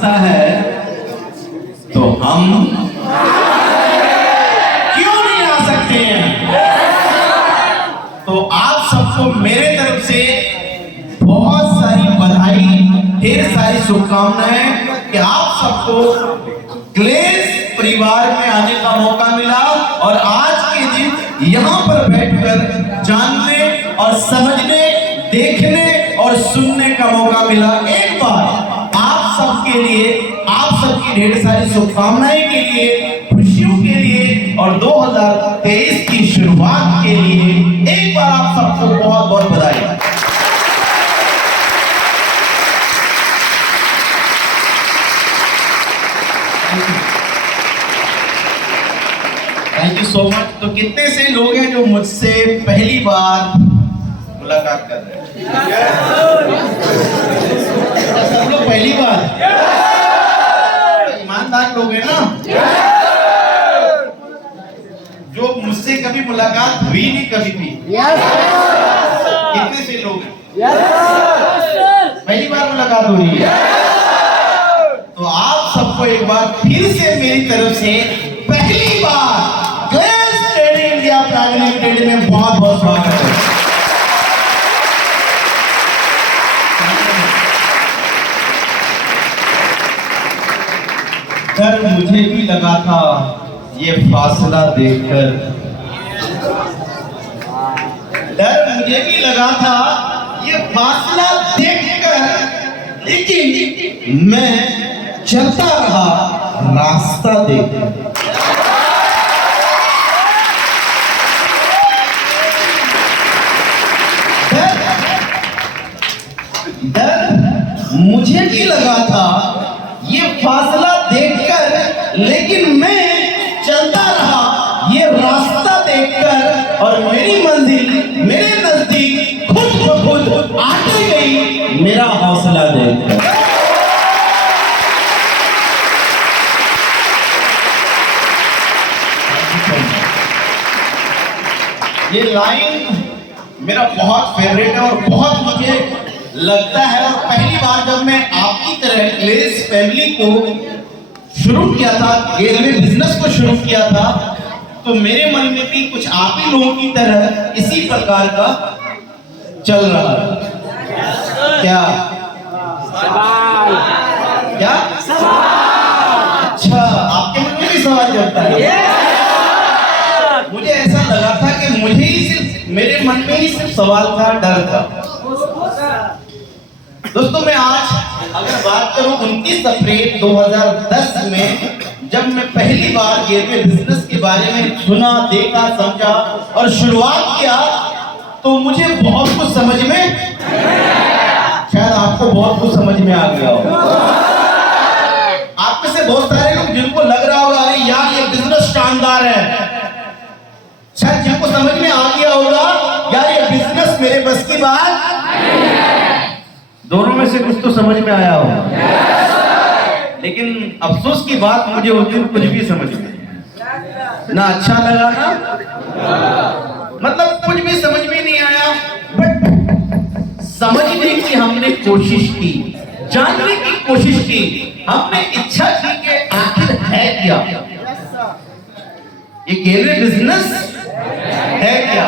चाहता है तो हम क्यों नहीं आ सकते हैं। तो आप सबको मेरे तरफ से बहुत सारी बधाई, ढेर सारी शुभकामनाएं कि आप सबको ग्लेज परिवार में आने का मौका मिला और आज के दिन यहाँ पर बैठकर जानने और समझने, देखने और सुनने का मौका मिला। एक बार आप सबके लिए, आप सबकी ढेर सारी शुभकामनाएं के लिए, खुशियों के लिए और 2023 की शुरुआत के लिए एक बार आप सबको बहुत बहुत बधाई। Thank you so much. तो कितने से लोग हैं जो मुझसे पहली बार मुलाकात कर रहे हैं? सब लोग पहली बार ईमानदार लोग हैं ना, जो मुझसे कभी मुलाकात हुई नहीं कभी भी। कितने से लोग हैं पहली बार मुलाकात हो रही है? तो आप सबको एक बार फिर से मेरी तरफ से पहली बार glaze trading India private limited में बहुत बहुत स्वागत है। डर मुझे भी लगा था ये फासला देखकर, डर मुझे भी लगा था ये फासला देखकर, लेकिन मैं चलता रहा रास्ता देखकर। डर मुझे भी लगा था ये फासला देखकर, लेकिन मैं चलता रहा ये रास्ता देखकर और मेरी मंजिल मेरे नजदीक खुद ब खुद आती गई मेरा हौसला देखकर। ये लाइन मेरा बहुत फेवरेट है और बहुत मुझे लगता है, और पहली बार जब मैं आपकी तरह ग्लेज फैमिली को शुरू किया था, रेलवे बिजनेस को शुरू किया था, तो मेरे मन में भी कुछ आप ही लोगों की तरह इसी प्रकार का चल रहा है। क्या क्या अच्छा, आपके मन में भी सवाल चलता है? मुझे ऐसा लगा था कि मुझे ही सिर्फ, मेरे मन में ही सिर्फ सवाल था, डर था। दोस्तों मैं आज अगर बात करूं 29 अप्रैल 2010 में जब मैं पहली बार रेलवे बिजनेस के बारे में सुना, देखा, समझा और शुरुआत किया, तो मुझे बहुत कुछ समझ में, शायद आपको बहुत कुछ समझ में आ गया हो। आप में से बहुत सारे लोग जिनको लग रहा होगा अरे यार ये बिजनेस शानदार है, शायद जिनको समझ में आ गया होगा यार ये बिजनेस मेरे बस की बात। दोनों में से कुछ तो समझ में आया हो, लेकिन अफसोस की बात मुझे उस दिन कुछ भी समझ में ना अच्छा लगा ना, मतलब कुछ भी समझ में नहीं आया। बट समझने की हमने कोशिश की, जानने की कोशिश की, हमने इच्छा की कि आखिर है क्या ये रेलवे बिजनेस, है क्या।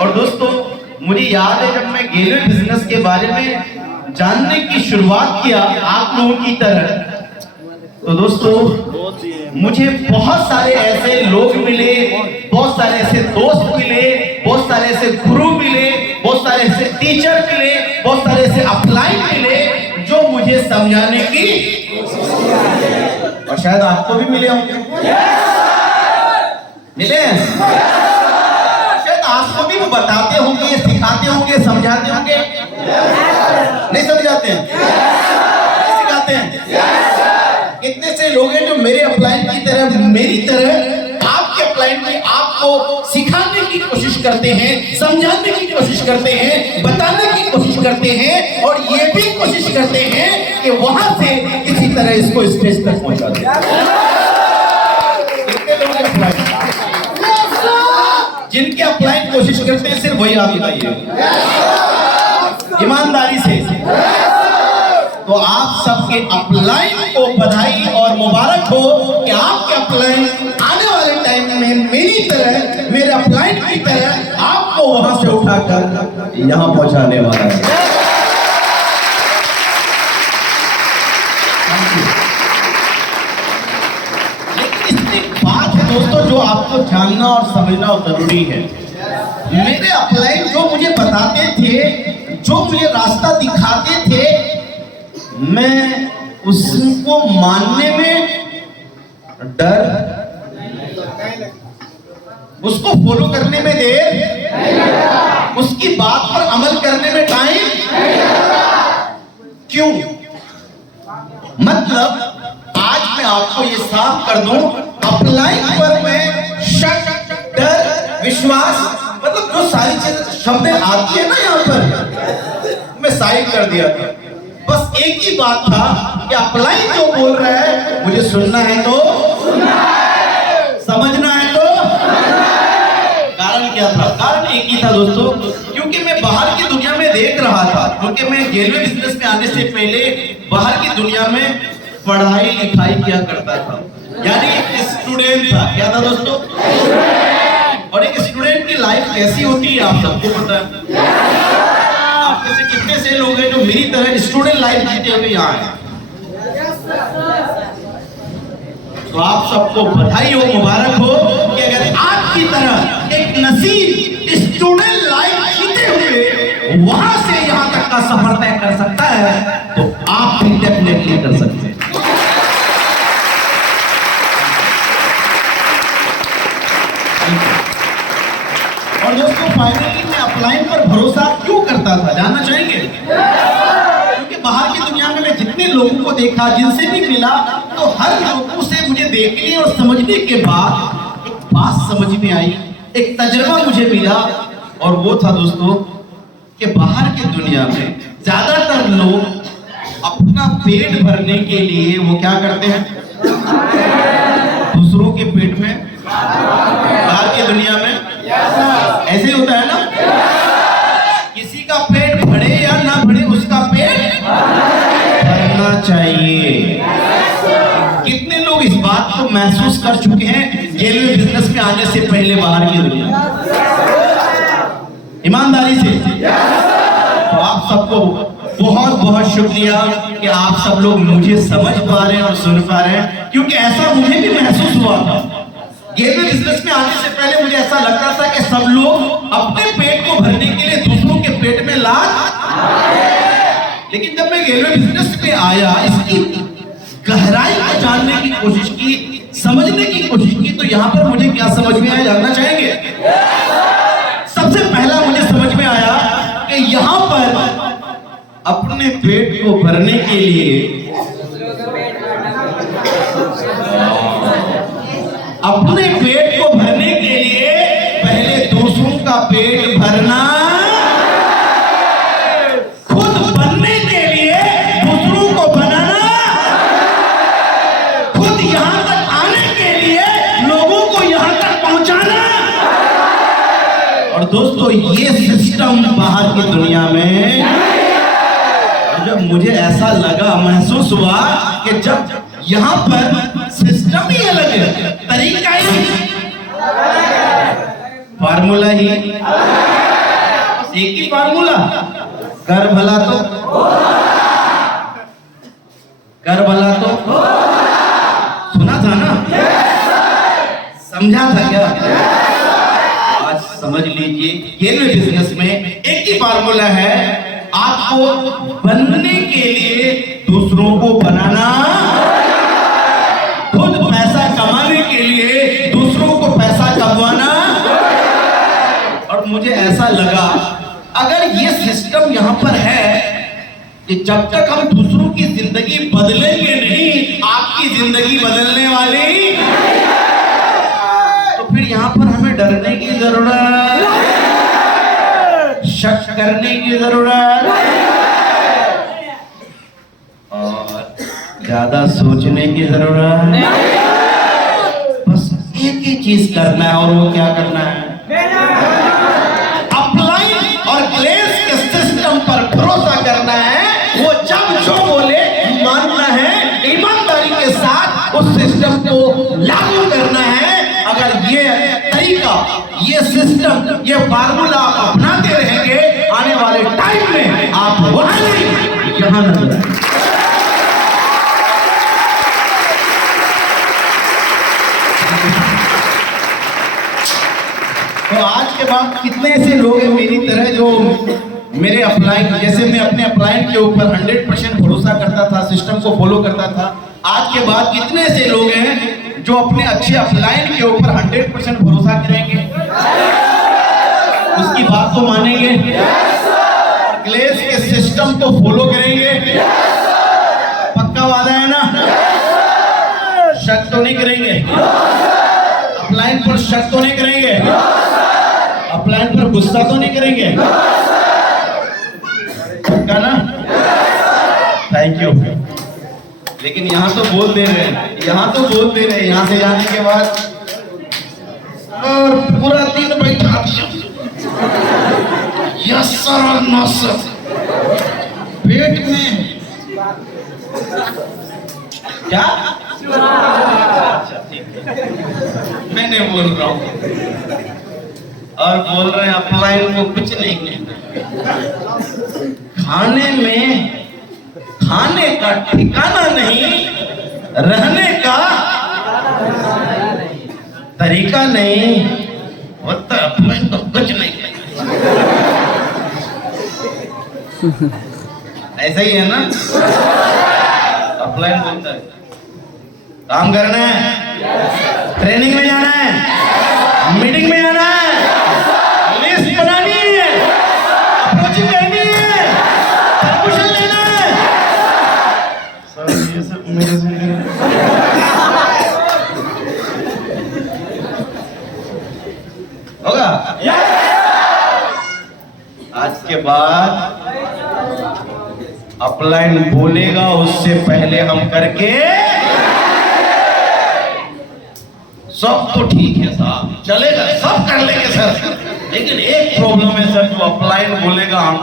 और दोस्तों मुझे याद है जब मैं रेलवे बिजनेस के बारे में जानने की शुरुआत किया आप लोगों की तरह, तो दोस्तों मुझे बहुत सारे ऐसे लोग मिले, बहुत सारे ऐसे दोस्त मिले, बहुत सारे ऐसे गुरु मिले, बहुत सारे ऐसे टीचर मिले, बहुत सारे ऐसे अपलाइन मिले जो मुझे समझाने की, और शायद आपको भी मिले होंगे, मिले शायद आपको भी वो बताते होंगे, सिखाते होंगे, समझाते होंगे, नहीं समझाते हैं, नहीं सिखाते हैं। कितने से लोग हैं जो मेरे अपलाइन की तरह, मेरी तरह आपके अपलाइन में आपको सिखाने की कोशिश करते हैं, समझाने की कोशिश करते हैं, बताने की कोशिश करते हैं और ये भी कोशिश करते हैं कि वहां से किसी तरह इसको स्टेज तक पहुंचा दें। कितने लोग अपलाइन, जिनके अपलाइन कोशिश करते हैं सिर्फ वही आप बताइए ईमानदारी से। तो आप सबके अपलाइन को बधाई और मुबारक हो कि आपके अपलाइन आने वाले टाइम में मेरी तरह, मेरे अपलाइन की तरह आपको वहां से उठाकर यहां पहुंचाने वाला है। लेकिन इसमें बात है दोस्तों जो आपको जानना और समझना जरूरी है। मेरे अपलाइन जो मुझे बताते थे, जो मुझे रास्ता दिखाते थे, मैं उसको मानने में डर, उसको फॉलो करने में देर, उसकी बात पर अमल करने में टाइम क्यों? मतलब आज मैं आपको ये साफ कर दूं, अपलाइन पर मैं शक, डर, विश्वास, मतलब जो सारी चीजें शब्द आती है ना यहाँ पर, मैं साइड कर दिया था। बस एक ही बात था कि अपलाइन जो बोल रहा है मुझे सुनना है तो समझना है तो। कारण क्या था? कारण एक ही था दोस्तों, क्योंकि मैं बाहर की दुनिया में देख रहा था, क्योंकि मैं रेलवे बिजनेस में आने से पहले बाहर की दुनिया में पढ़ाई लिखाई किया करता था, यानी एक स्टूडेंट था। क्या था दोस्तों? और एक स्टूडेंट की लाइफ कैसी होती है आप सबको पता है। आप में से कितने से लोग हैं जो मेरी तरह स्टूडेंट लाइफ जीते हुए यहाँ हैं? तो आप सबको बधाई हो, मुबारक हो कि अगर आपकी तरह एक नसीब स्टूडेंट लाइफ जीते हुए वहां से यहां तक का सफर तय कर सकता है, तो आप भी डेफिनेटली कर सकते हैं। और दोस्तों फाइनली मैं अपलाइन पर भरोसा क्यों करता था जानना चाहेंगे? क्योंकि बाहर की दुनिया में मैं जितने लोगों को देखा, जिनसे भी मिला, तो हर लोगों से मुझे देखने और समझने के बाद एक बात समझ में आई, एक तजुर्बा मुझे मिला, और वो था दोस्तों कि बाहर की दुनिया में ज्यादातर लोग अपना पेट भरने के लिए वो क्या करते हैं? दूसरों के पेट में। बाहर की दुनिया में ऐसे ही होता है ना, किसी का पेट भरे या ना भरे, उसका पेट भरना चाहिए। कितने लोग इस बात को महसूस कर चुके हैं रेलवे बिजनेस में आने से पहले बाहर की दुनिया? ईमानदारी से। तो आप सबको बहुत बहुत शुक्रिया कि आप सब लोग मुझे समझ पा रहे हैं और सुन पा रहे हैं, क्योंकि ऐसा मुझे भी महसूस हुआ था। रेलवे बिजनेस में आने से पहले मुझे ऐसा लगता था कि सब लोग अपने पेट को भरने के लिए दूसरों के पेट में लात, लेकिन जब मैं रेलवे बिजनेस में आया, इसकी गहराई को जानने की कोशिश की, समझने की कोशिश की, तो यहाँ पर मुझे क्या समझ में आया जानना चाहेंगे? सबसे पहला मुझे समझ में आया कि यहाँ पर अपने पेट को भरने के लिए, अपने पेट को भरने के लिए पहले दूसरों का पेट भरना, खुद बनने के लिए दूसरों को बनाना, खुद यहां तक आने के लिए लोगों को यहां तक पहुंचाना। और दोस्तों ये सिस्टम बाहर की दुनिया में, जब मुझे ऐसा लगा, महसूस हुआ कि जब यहां पर सिस्टम ही अलग है, तरीका ही, फार्मूला ही एक ही फार्मूला, कर भला तो कर भला तो सुना था ना, समझा था क्या? आज समझ लीजिए, रेलवे बिजनेस में एक ही फार्मूला है, आपको बनने के लिए दूसरों को बनाना, खुद पैसा कमाने के लिए दूसरों को पैसा कमाना। और मुझे ऐसा लगा अगर ये सिस्टम यहाँ पर है कि जब तक हम दूसरों की जिंदगी बदलेंगे नहीं, आपकी जिंदगी बदलने वाली, तो फिर यहाँ पर हमें डरने की जरूरत, शक करने की जरूरत और ज्यादा सोचने की जरूरत नहीं। बस एक ही चीज करना है, और वो क्या करना है? अपलाइन और ग्लेस के सिस्टम पर भरोसा करना है। वो जब जो बोले उस सिस्टम को लागू करना है। अगर ये तरीका, ये सिस्टम, ये फार्मूला आप अपनाते रहेंगे, आने वाले टाइम में आप वहां नहीं यहां नजर आएंगे। तो आज के बाद कितने ऐसे लोग हैं मेरी तरह जो मेरे अपलाइन, जैसे मैं अपने अपलाइन के ऊपर 100% भरोसा करता था, सिस्टम को फॉलो करता था, आज के बाद कितने ऐसे लोग हैं जो अपने अच्छे अपलाइन के ऊपर 100% भरोसा करेंगे, उसकी बात को मानेंगे, क्लेश के सिस्टम को फॉलो करेंगे? पक्का वादा है ना? शक तो नहीं करेंगे? अपलाइन पर शक तो नहीं करेंगे? अपलाइन पर गुस्सा तो नहीं करेंगे? पक्का ना? Thank you. लेकिन यहाँ तो बोल दे रहे हैं, यहाँ तो बोल दे रहे हैं, यहाँ से जाने के बाद और पूरा दिन बैठा दिया, यस सर और नो सर, पेट में क्या? अच्छा ठीक है, मैं नहीं बोल रहा हूँ। और बोल रहे हैं अपलाइन को कुछ नहीं कहना, खाने में खाने का ठिकाना नहीं, रहने का तरीका नहीं, होता अपलाइन को कुछ नहीं कहना। ऐसा ही है ना? अपलाइन बोलता है काम करना है, ट्रेनिंग में जाना है, मीटिंग में जाना है, लिस्ट बनानी है, अप्रोचिंग करनी है, परमिशन लेना है। सर ये सब मेरे से होगा। आज के बाद अपलाइन बोलेगा उससे पहले हम करके, सब तो ठीक है साहब, चलेगा, सब कर लेंगे सर, लेकिन एक प्रॉब्लम है सर, जो अपलाइन बोलेगा हम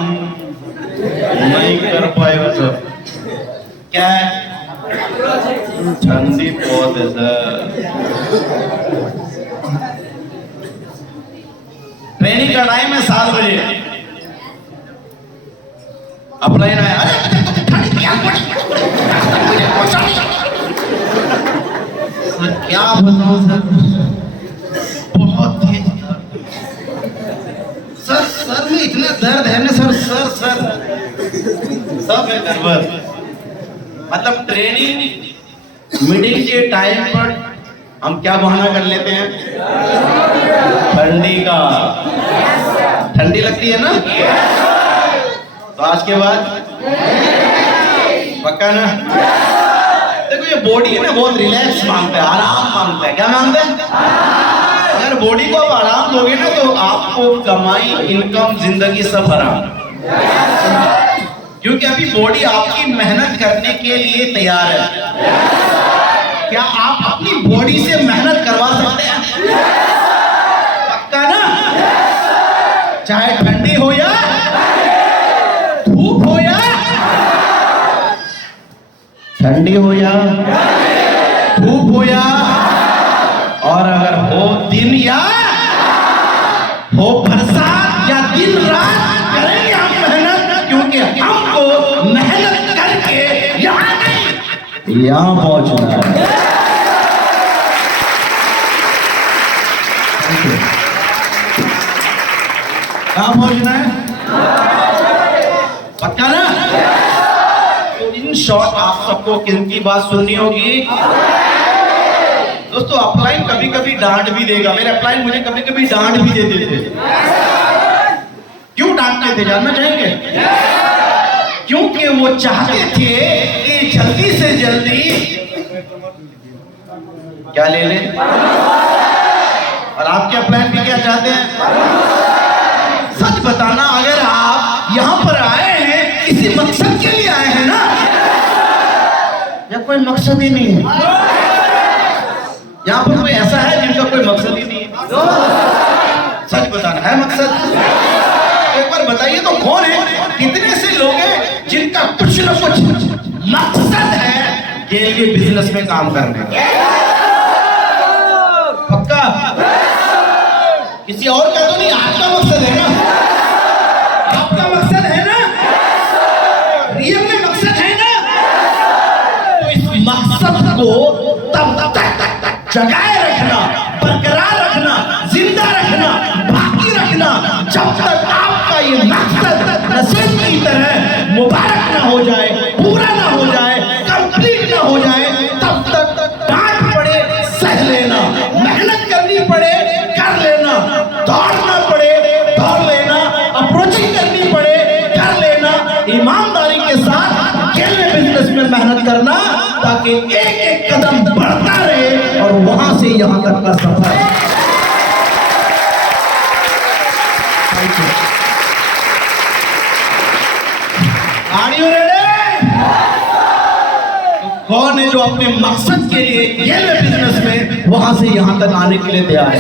नहीं कर पाएगा सर। क्या है? ठंडी बहुत है सर, ट्रेनिंग का टाइम है 7 बजे, अपलाइन आया, सर क्या बताऊं सर, बहुत तेज सर, सर में इतना दर्द है ना सर, सर सर सब है नर्वस। मतलब ट्रेनिंग मीटिंग के टाइम पर हम क्या बहाना कर लेते हैं? ठंडी का, ठंडी लगती है ना? तो आज के बाद पक्का ना? देखो ये बॉडी है ना, बहुत रिलैक्स मांगता है, आराम मांगता है। क्या मांगता है? अगर बॉडी को आप आराम दोगे ना तो आपको कमाई, इनकम, जिंदगी सब हराम, क्योंकि अभी बॉडी आपकी मेहनत करने के लिए तैयार है। क्या आप अपनी बॉडी से मेहनत करवा सकते हैं? पक्का ना? चाहे ठंडी हो या धूप हो, या ठंडी हो या धूप हो, या और अगर हो दिन या हो बरसात या दिन रात, करेंगे हम मेहनत, क्योंकि हमको मेहनत करके यहाँ पहुंचना है। कहाँ पहुंचना है? पक्का ना? तो इन शॉर्ट आप सबको किनकी बात सुननी होगी? दोस्तों अपलाइन कभी कभी डांट भी देगा। मेरे अपलाइन मुझे कभी कभी डांट भी देते थे। क्यों डांटते थे जानना चाहेंगे? क्योंकि वो चाहते थे कि जल्दी से जल्दी क्या ले ले, और आपके अपलाइन भी क्या चाहते हैं? सच बताना, अगर आप यहाँ पर आए हैं किसी मकसद के लिए आए हैं ना, या कोई मकसद ही नहीं है? यहाँ पर कोई ऐसा है जिनका कोई मकसद ही नहीं है? सच बताना है मकसद? एक बार बताइए तो कौन है? कितने से लोग हैं जिनका कुछ न कुछ मकसद है, रेलवे बिजनेस में काम करने का। पक्का? किसी और का तो नहीं, आपका मकसद है ना? आपका मकसद है ना? रियल में मकसद है ना? तो इस मकसद को तब तक जगाए रखना, बरकरार रखना, जिंदा रखना, बाकी रखना, जब तक आपका ये मकसद नसीब की तरह मुबारक ना हो जाए, पूरा ना हो जाए, कंप्लीट ना हो जाए, तब तक डांट पड़े सह लेना, मेहनत करनी पड़े कर लेना, दौड़ना पड़े दौड़ लेना, अप्रोचिंग करनी पड़े कर लेना, ईमानदारी के साथ रेलवे बिजनेस में मेहनत करना, ताकि एक एक कदम बढ़ता रहे और वहां से यहां तक का सफर। तो कौन है जो अपने मकसद के लिए रेलवे बिजनेस में वहां से यहां तक आने के लिए तैयार है?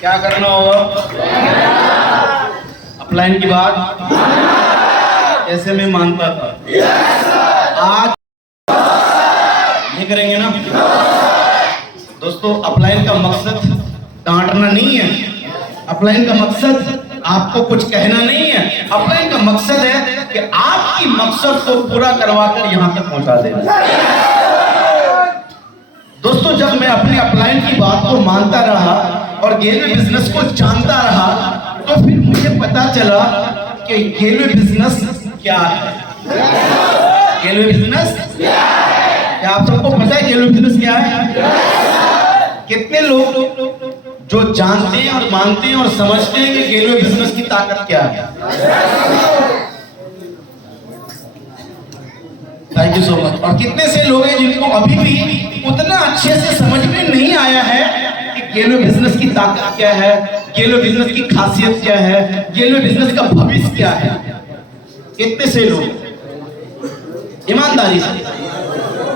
क्या करना होगा? अपलाइन की बात ऐसे में मानता था, आज ये करेंगे ना दोस्तों। अपलाइन का मकसद डांटना नहीं है, अपलाइन का मकसद आपको कुछ कहना नहीं है, अपलाइन का मकसद है कि आपकी मकसद को पूरा करवाकर यहां तक पहुंचा देना। दोस्तों, जब मैं अपने अपलाइन की बात को मानता रहा और रेलवे बिजनेस को जानता रहा, तो फिर मुझे पता चला कि रेलवे बिजनेस क्या है। रेलवे बिजनेस क्या आप सबको पता है? रेलवे बिजनेस क्या है? कितने लोग जो जानते हैं और मानते हैं और समझते हैं कि रेलवे बिजनेस की ताकत क्या है? Thank you so much. और कितने से लोग हैं जिनको अभी भी उतना अच्छे से समझ में नहीं आया है कि रेलवे बिजनेस की ताकत क्या है, रेलवे बिजनेस की खासियत क्या है, रेलवे बिजनेस का भविष्य क्या है? कितने से लोग ईमानदारी से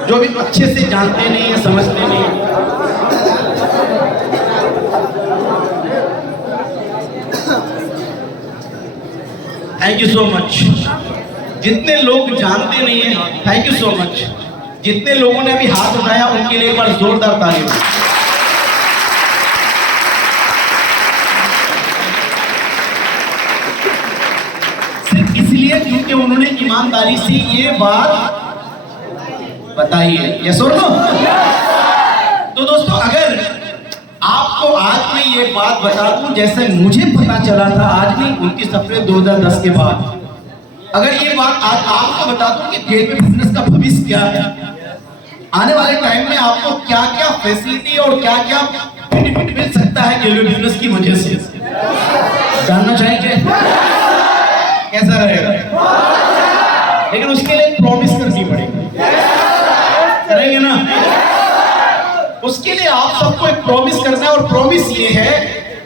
जो भी अच्छे से जानते नहीं है, समझते नहीं है? Thank you so much. जितने लोग जानते नहीं है, थैंक यू सो मच। जितने लोगों ने अभी हाथ उठाया उनके लिए एक बार जोरदार तालियां। सिर्फ इसलिए क्योंकि उन्होंने ईमानदारी से ये बात बताई है। यस और नो? तो दोस्तों, अगर आपको आज मैं ये बात बता दूं जैसे मुझे पता चला था आज नहीं 29 अप्रैल 2010 के बाद, अगर ये बात आज आपको बता दूं कि रेलवे बिजनेस का भविष्य क्या है, आने वाले टाइम में आपको क्या क्या फैसिलिटी और क्या क्या बेनिफिट मिल सकता है रेलवे बिजनेस की वजह से, जानना चाहेंगे? कैसा रहेगा? लेकिन उसके लिए प्रॉमिस करनी पड़ेगी, करेंगे ना? उसके लिए आप सबको एक प्रॉमिस करना है और प्रॉमिस ये है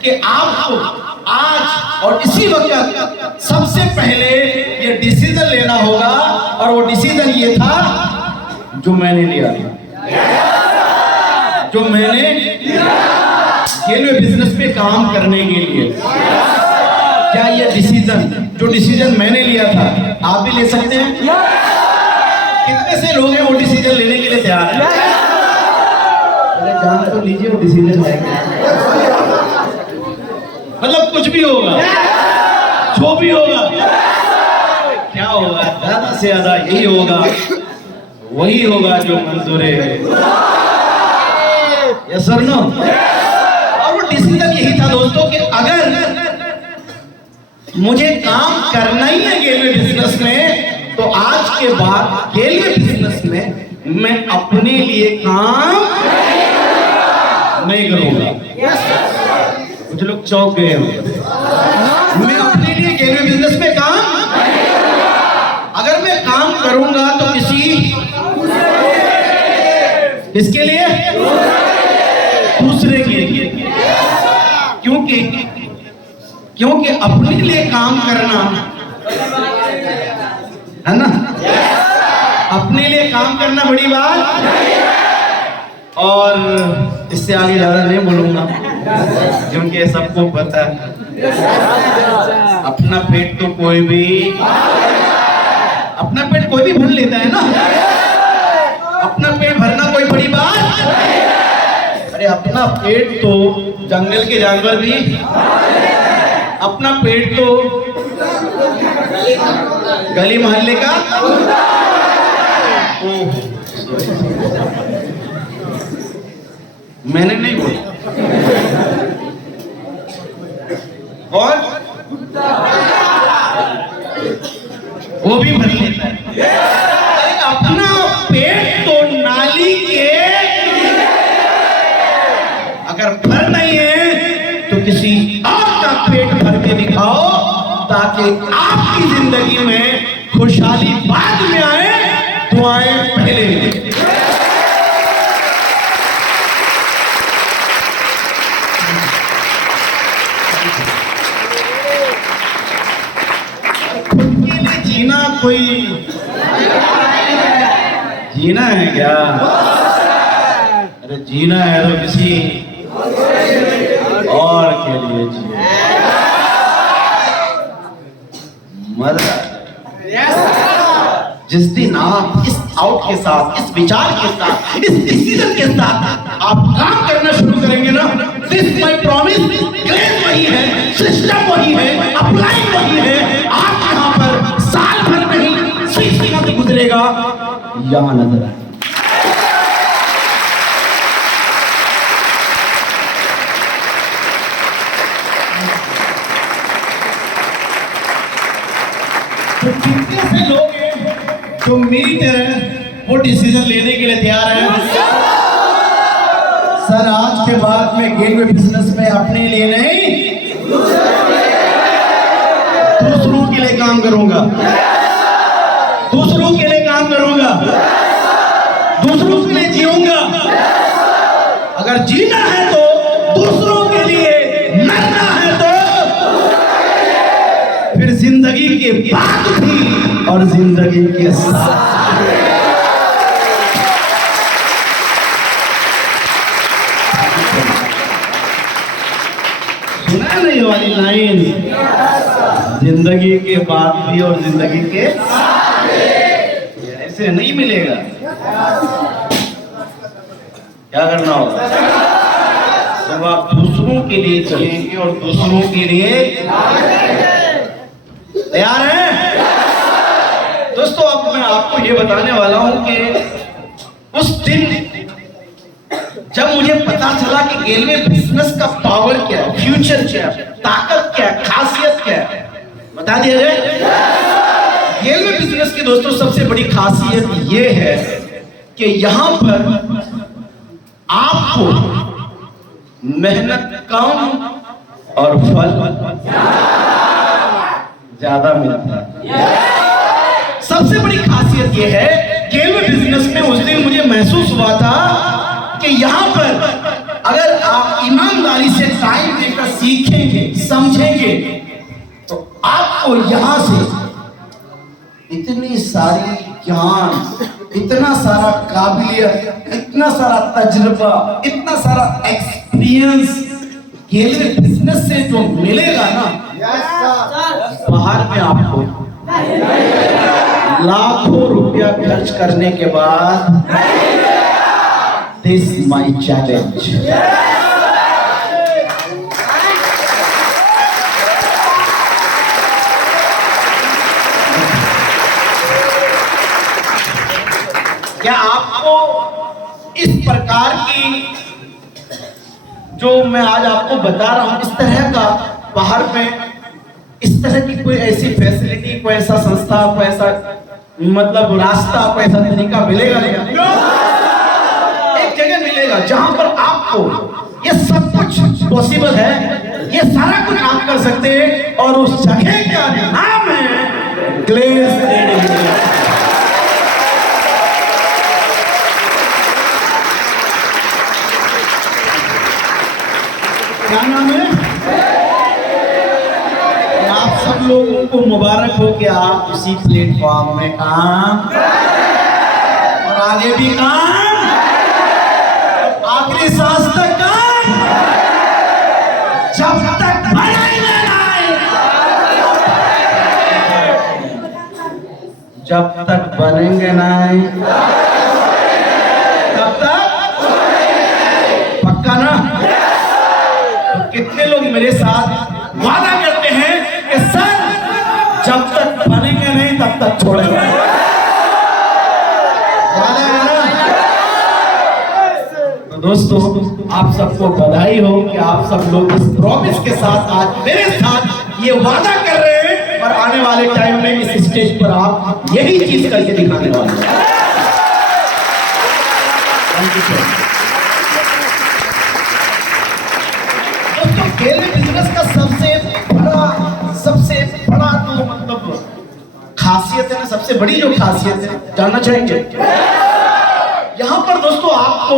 कि आपको आज और इसी वक्त सबसे पहले ये डिसीजन लेना होगा, और वो डिसीजन ये था जो मैंने लिया था, जो मैंने रेलवे बिजनेस पे काम करने के लिए। क्या ये डिसीजन, जो डिसीजन मैंने लिया था, आप भी ले सकते हैं? कितने से लोग हैं वो डिसीजन लेने के लिए तैयार हैं? जान तो लीजिए, वो डिसीजन लेंगे। मतलब कुछ भी होगा, जो भी होगा, क्या होगा, ज्यादा से ज्यादा यही होगा, वही होगा जो मंजूर है। Yes sir no? और वो डिसीजन यही था दोस्तों कि अगर मुझे काम करना ही है रेलवे बिजनेस में, तो आज के बाद रेलवे बिजनेस में मैं अपने लिए काम नहीं करूंगा। कुछ लोग चौंक गए होंगे। मैं अपने लिए रेलवे बिजनेस में काम, अगर मैं काम करूंगा तो किसके लिए? दूसरे के लिए। क्योंकि अपने लिए काम करना है ना, अपने लिए काम करना बड़ी बात, और इससे आगे ज्यादा नहीं बोलूंगा क्योंकि सबको पता है अपना पेट तो कोई भी भर लेता है ना। अपना पेट भरना कोई बड़ी बात, अरे अपना पेट तो जंगल के जानवर भी, अपना पेट तो गली मोहल्ले का मैंने नहीं बोला। और वो भी भर लेता है। अपना पेट तो नाली के अगर भर नहीं है तो किसी और का पेट भर के दिखाओ ताकि आपकी जिंदगी में खुशहाली बाद में आए, दुआएं पहले मिले। जीना कोई जीना है क्या? अरे जीना है तो किसी और के लिए जिए। मजा जिस दिन आप इस आउट के साथ, इस विचार के साथ, इस डिसीजन के साथ आप काम करना शुरू करेंगे ना, दिस माय प्रॉमिस, ग्रेड वही है, सिस्टम वही है, अप्लाई वही है। आप यहाँ पर साल भर नहीं 6 महीना गुजरेगा, यहाँ नजर आए। तो कितने से लोग हैं जो मेरी तरह वो डिसीजन लेने के लिए तैयार हैं? सर आज के बाद मैं गेटवे बिजनेस में अपने लिए नहीं दूसरों के लिए काम करूंगा, दूसरों के लिए काम करूंगा, दूसरों के लिए जीऊंगा। अगर जीना है तो दूसरों के लिए, मरना है तो फिर जिंदगी के बाद भी और जिंदगी के साथ। सुना नहीं वाली लाइन, जिंदगी के बाद भी और जिंदगी के ऐसे नहीं मिलेगा। क्या करना होगा? जब आप दूसरों के लिए जिएंगे और दूसरों के लिए तैयार हैं? दोस्तों अब मैं आपको ये बताने वाला हूं कि उस दिन जब मुझे पता चला कि गेलवे बिजनेस का पावर क्या है, फ्यूचर क्या है, ताकत क्या है, खासियत क्या है, बता दिया जाए। गेलवे बिजनेस की दोस्तों सबसे बड़ी खासियत ये है कि यहां पर आपको मेहनत कम और फल ज्यादा मिलता है। सबसे बड़ी खासियत यह है गेलवे बिजनेस में उस दिन मुझे महसूस हुआ था कि यहां पर अगर आप ईमानदारी से टाइम देकर सीखेंगे, समझेंगे, तो आपको यहां से इतनी सारी ज्ञान, इतना सारा काबिलियत, इतना सारा तजुर्बा, इतना सारा एक्सपीरियंस गेलवे बिजनेस से जो मिलेगा ना, बाहर में आपको लाखों रुपया खर्च करने के बाद दिस माय चैलेंज। क्या आपको इस प्रकार की जो मैं आज आपको बता रहा हूं, इस तरह का बाहर में इस तरह की कोई ऐसी फैसिलिटी, कोई ऐसा संस्था, कोई ऐसा मतलब रास्ता, कोई ऐसा तरीका मिलेगा नहीं? एक जगह मिलेगा जहां पर आपको ये सब कुछ पॉसिबल है, ये सारा कुछ आप कर सकते हैं, और उस जगह का नाम है ग्लेज ट्रेडिंग। क्या नाम है? आप सब लोगों को मुबारक हो कि आप इसी प्लेटफॉर्म में काम और आगे भी काम जब तक बनेंगे नहीं तब तक पक्का ना? तो कितने लोग मेरे साथ वादा करते हैं कि सर जब तक बनेंगे नहीं तब तक छोड़ेंगे? वादा है ना? तो दोस्तों आप सबको बधाई हो कि आप सब लोग इस प्रॉमिस के साथ आज मेरे साथ ये वादा कर रहे हैं और आने वाले टाइम में इस स्टेज पर आप यही चीज करके दिखाने वाले हैं। दोस्तों खेल बिजनेस का सबसे बड़ा तो मतलब खासियत है ना, सबसे बड़ी जो खासियत है जानना चाहेंगे? यहां पर दोस्तों आपको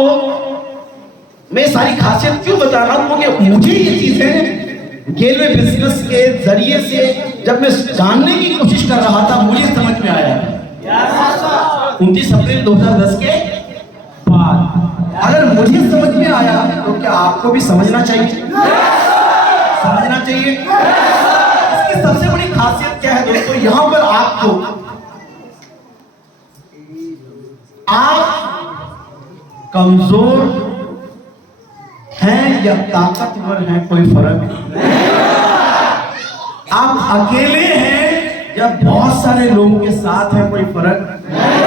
मैं सारी खासियत क्यों बता रहा हूं, क्योंकि मुझे ये चीजें गेलवे बिजनेस के जरिए से जब मैं जानने की कोशिश कर रहा था मुझे समझ में आया 29 अप्रैल 2010 के बाद। अगर मुझे समझ में आया तो क्या आपको भी समझना चाहिए? समझना चाहिए। इसकी सबसे बड़ी खासियत क्या है दोस्तों, यहां पर आप कमजोर हैं या ताकतवर हैं कोई फर्क नहीं। आप अकेले हैं या बहुत सारे लोगों के साथ हैं कोई फर्क नहीं।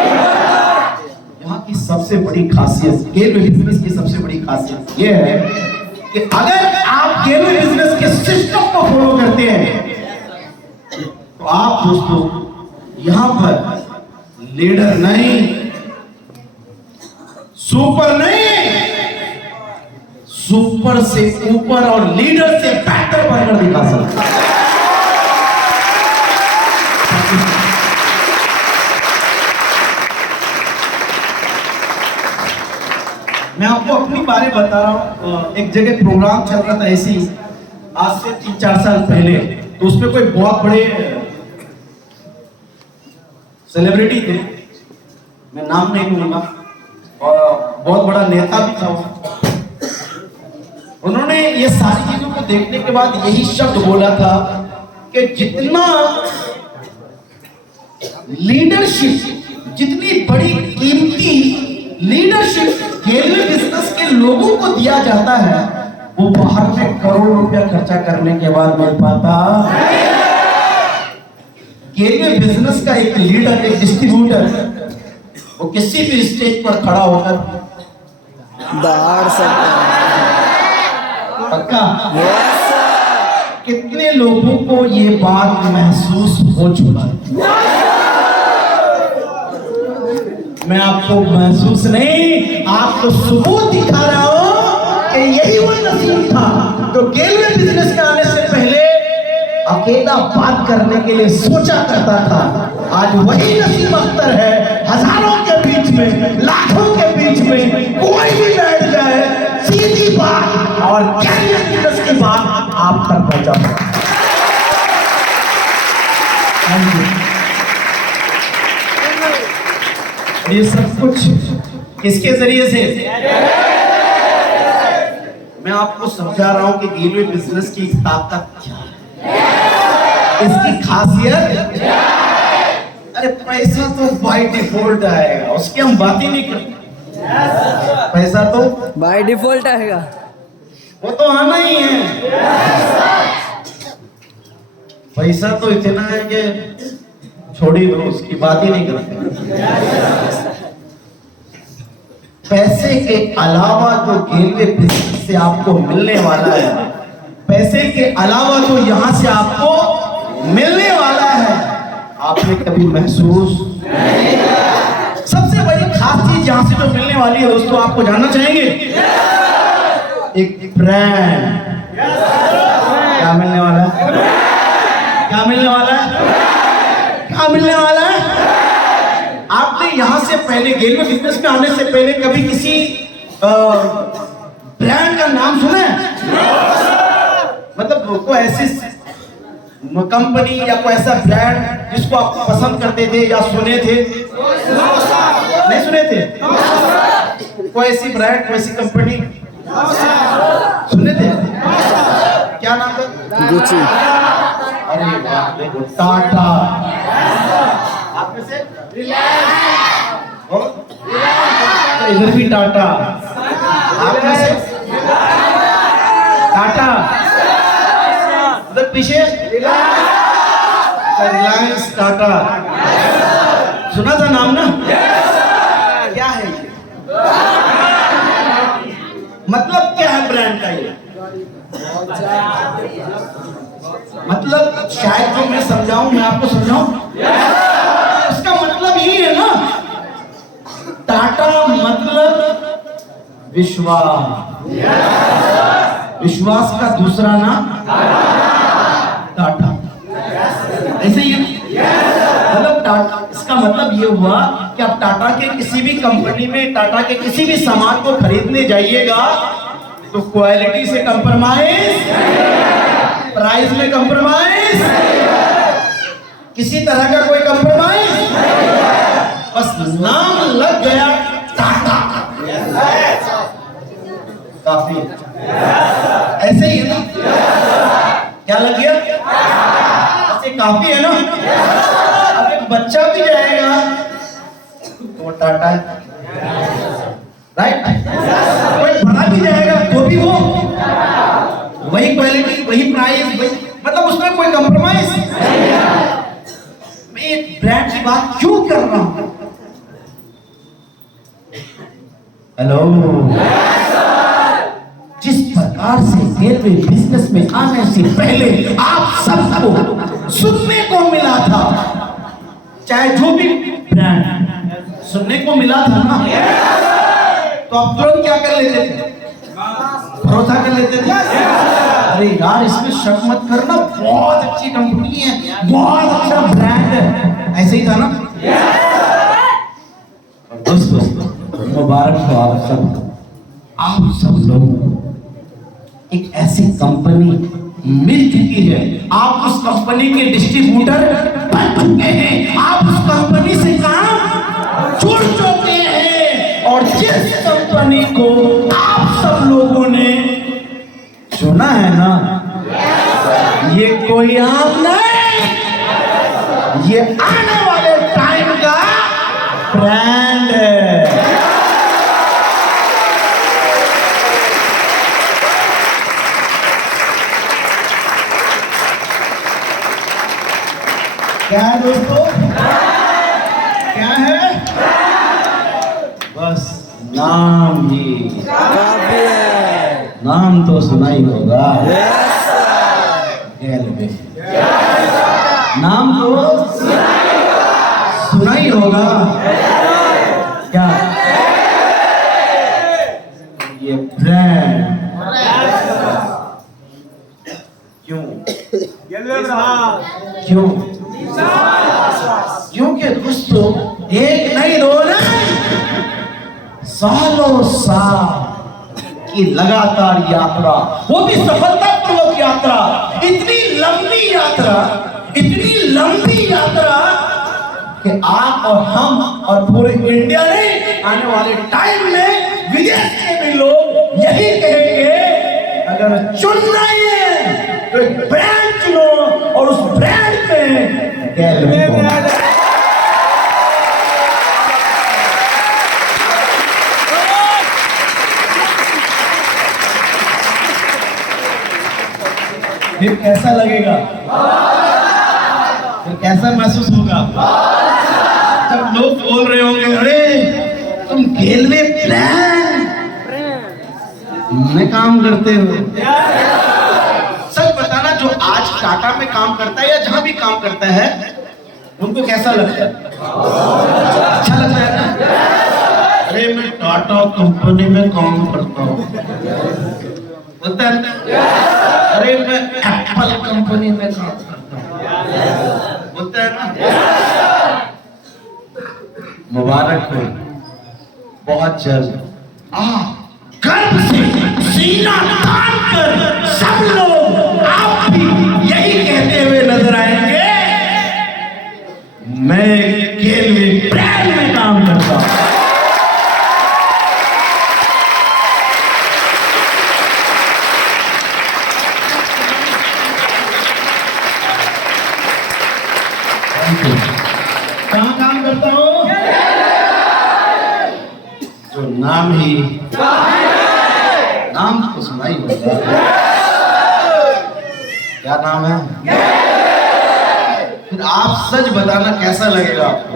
यहाँ की सबसे बड़ी खासियत, गेलवे बिजनेस की सबसे बड़ी खासियत यह है कि अगर आप गेलवे बिजनेस के सिस्टम को फॉलो करते हैं तो आप दोस्तों यहां पर लीडर नहीं, सुपर नहीं, सुपर से ऊपर और लीडर से बेहतर बनकर दिखा सकते हैं। मैं आपको अपनी बारे बता रहा हूं। एक जगह प्रोग्राम चल रहा था ऐसी आज से 3-4 साल पहले, तो उसमें कोई बहुत बड़े सेलिब्रिटी थे, मैं नाम नहीं लूंगा, और बहुत बड़ा नेता भी था। उन्होंने ये सारी चीजों को देखने के बाद यही शब्द बोला था कि जितना लीडरशिप, जितनी बड़ी कीमती लीडरशिप गेलवे बिजनेस के लोगों को दिया जाता है वो बाहर में करोड़ रुपया खर्चा करने के बाद मिल पाता। गेलवे बिजनेस का एक लीडर, एक डिस्ट्रीब्यूटर, वो किसी भी स्टेज पर खड़ा होकर दौड़ सकता है। पक्का? कितने लोगों को ये बात महसूस हो चुका है? मैं आपको महसूस नहीं, आपको सबूत दिखा रहा हूं कि यही वो नसीब था जो गेलवे बिजनेस के आने से पहले अकेला बात करने के लिए सोचा करता था। आज वही नसीब अख्तर है, हजारों के बीच में, लाखों के बीच में कोई भी बैठ जाए, सीधी बात और गेलवे बिजनेस की बात आप तक पहुंचा। ये सब कुछ किसके जरिए से? मैं आपको समझा रहा हूं कि गेलवे बिजनेस की ताकत क्या है, इसकी खासियत। अरे पैसा तो बाय डिफॉल्ट आएगा, उसकी हम बात ही नहीं करते। पैसा तो बाय डिफॉल्ट आएगा, वो तो आना ही है। पैसा तो इतना है कि छोड़ी दो, उसकी बात ही नहीं करते। पैसे के अलावा जो गेलवे बिजनेस से आपको मिलने वाला है, पैसे के अलावा जो यहां से आपको मिलने वाला है, आपने कभी महसूस नहीं किया। सबसे बड़ी खास चीज यहां से जो मिलने वाली है दोस्तों, आपको जानना चाहेंगे? एक ब्रांड। क्या मिलने वाला है? क्या मिलने वाला है? क्या मिलने वाला है? आपने यहां से पहले गेलवे बिजनेस में आने से पहले कभी किसी ब्रांड का नाम सुना है? मतलब कोई ऐसी कंपनी या कोई ऐसा ब्रांड जिसको आप पसंद करते थे या सुने थे? नहीं सुने थे? कोई ऐसी ब्रांड, कोई ऐसी कंपनी सुने थे? क्या नाम था? गुची। अरे वाह, टाटा। आपने में से और तो इधर भी टाटा, आप में से टाटा, उधर पीछे रिलायंस टाटा, सुना था नाम ना? क्या है ये? मतलब क्या है ब्रांड का ये? मतलब शायद जो मैं समझाऊं, मैं आपको समझाऊं, इसका मतलब यही है ना, टाटा मतलब विश्वास, विश्वास का दूसरा नाम टाटा, ऐसे ही मतलब टाटा, इसका मतलब ये हुआ कि आप टाटा के किसी भी कंपनी में, टाटा के किसी भी सामान को खरीदने जाइएगा तो क्वालिटी से कंप्रोमाइज, प्राइस में कंप्रोमाइज, किसी तरह का कोई कंप्रोमाइज, बस नाम लग गया टाटा, काफी ऐसे ही है ना? क्या लग गया? ऐसे काफी है ना? अब एक बच्चा भी जाएगा तो वो टाटा है, राइट? कोई बड़ा भी जाएगा तो भी वो वही क्वालिटी, वही प्राइस, वही, मतलब उसमें कोई कंप्रोमाइज। मैं एक ब्रांड की बात क्यों कर रहा हूं? हेलो, जिस प्रकार से रेलवे बिजनेस में आने से पहले आप सबको सुनने को मिला था, चाहे जो भी ब्रांड सुनने को मिला था ना, तो आप तुरंत क्या कर लेते थे? भरोसा कर लेते थे। अरे यार, इसमें शक मत करना, बहुत अच्छी कंपनी है, बहुत अच्छा ब्रांड है, ऐसे ही था ना? दोस्तों, मुबारक हो आप सब लोगों को एक ऐसी कंपनी मिल चुकी है, आप उस कंपनी के डिस्ट्रीब्यूटर बन चुके हैं, आप उस कंपनी से काम जुड़ चुके हैं, और जिस कंपनी को आप सब लोगों ने चुना है ना, ये कोई आम नहीं, ये आने वाले टाइम का ब्रांड है। क्या है दोस्तों? क्या है? बस नाम ही काफी है। नाम तो सुना ही होगा, रेलवे, नाम तो सुना ही होगा। क्या ये ब्रांड क्यों? क्यों? क्योंकि दोस्तों, एक नहीं दो नहीं, सालों साल की लगातार यात्रा, वो भी सफलतापूर्वक यात्रा, इतनी लंबी यात्रा, इतनी लंबी यात्रा कि आप और हम और पूरे इंडिया ने आने वाले टाइम में विदेश के भी लोग यही कहेंगे, अगर चुनना ही है तो एक ब्रांड चुनो, और उस ब्रांड में फिर कैसा लगेगा? फिर कैसा महसूस होगा जब लोग बोल रहे होंगे, अरे तुम रेलवे प्लान में काम करते हो? सच बताना, जो आज टाटा में काम करता है या जहां भी काम करता है, उनको कैसा लगता है? अच्छा लगता है ना? अरे मैं टाटा कंपनी में काम करता हूँ, बोलता है ना? अरे मैं एप्पल कंपनी में काम करता हूँ, बोलता है ना? मुबारक हो, बहुत जल्द गर्व से सीना तान कर सब लोग आप भी यही कहते हुए नजर आएंगे, मैं रेलवे ब्रांड में काम करता हूं। कहां काम करता हूँ जो नाम ही नाम तो सुना ही होगा। क्या नाम है? फिर आप सच बताना कैसा लगेगा आपको?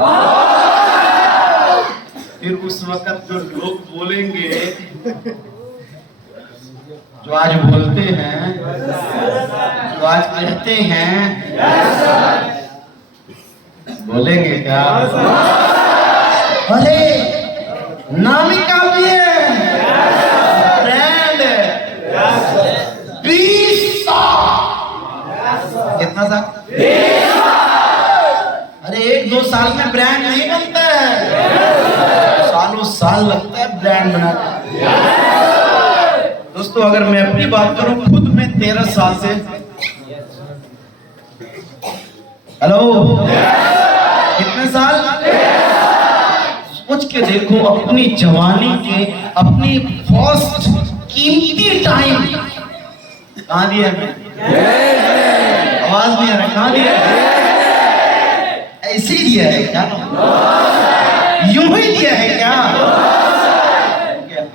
फिर उस वक्त जो लोग बोलेंगे, जो आज बोलते हैं, जो आज कहते हैं, बोलेंगे क्या? अरे नाम ही काफी है, ब्रांड है। 20 साल। कितना साल? 20 साल। अरे 1-2 साल में ब्रांड नहीं बनता है, सालों साल लगता है ब्रांड बनाने। दोस्तों अगर मैं अपनी बात करूं, खुद में 13 साल से, हेलो, कितने साल? सोच के देखो अपनी जवानी के, अपनी फर्स्ट कीमती टाइम कहाँ दिया है? आवाज नहीं आ रहा, कहाँ दिया है? ऐसे ही दिया है क्या? यूं ही दिया है क्या?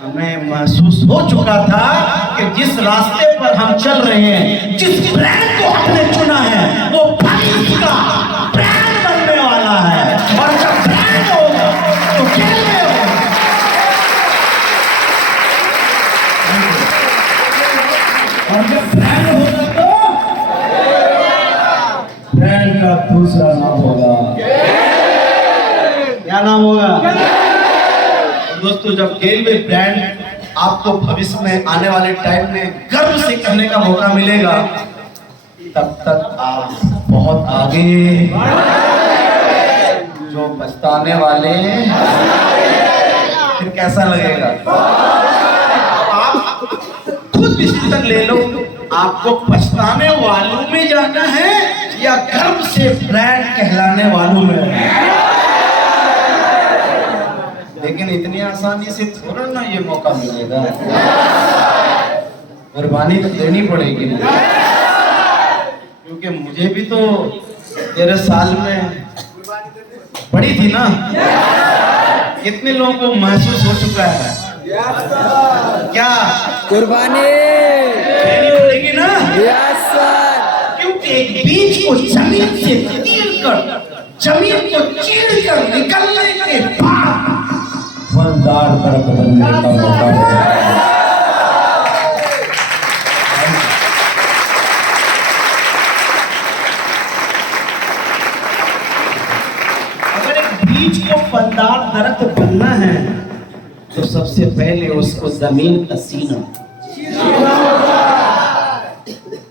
हमें महसूस हो चुका था कि जिस रास्ते पर हम चल रहे हैं, जिस ब्रांड को हमने चुना है, वो भाई का ब्रांड बनने वाला है। और जब ब्रांड होगा तो खेल में होगा। और जब ब्रांड होगा तो ब्रांड का दूसरा नाम होगा। क्या नाम होगा? दोस्तों जब गेलवे ब्रांड आपको भविष्य में आने वाले टाइम में गर्व से कहने का मौका मिलेगा, तब तक आप बहुत आगे, जो पछताने वाले, फिर कैसा लगेगा? आप खुद डिसीजन ले लो, आपको पछताने वालों में जाना है या गर्व से ब्रांड कहलाने वालों में? लेकिन इतनी आसानी से थोड़ा ना ये मौका मिलेगा, कुर्बानी तो देनी पड़ेगी, क्योंकि मुझे भी तो 13 साल में पड़ी थी ना। कितने लोगों को महसूस हो चुका है? क्या कुर्बानी देनी पड़ेगी ना? Yes sir. क्योंकि एक बीज को जमीन से जमीन को चीरकर निकलने के बाद फलदार दरख्त बनने का मौका मिलेगा। अगर एक बीज को फलदार दरख्त बनना है तो सबसे पहले उसको जमीन का सीना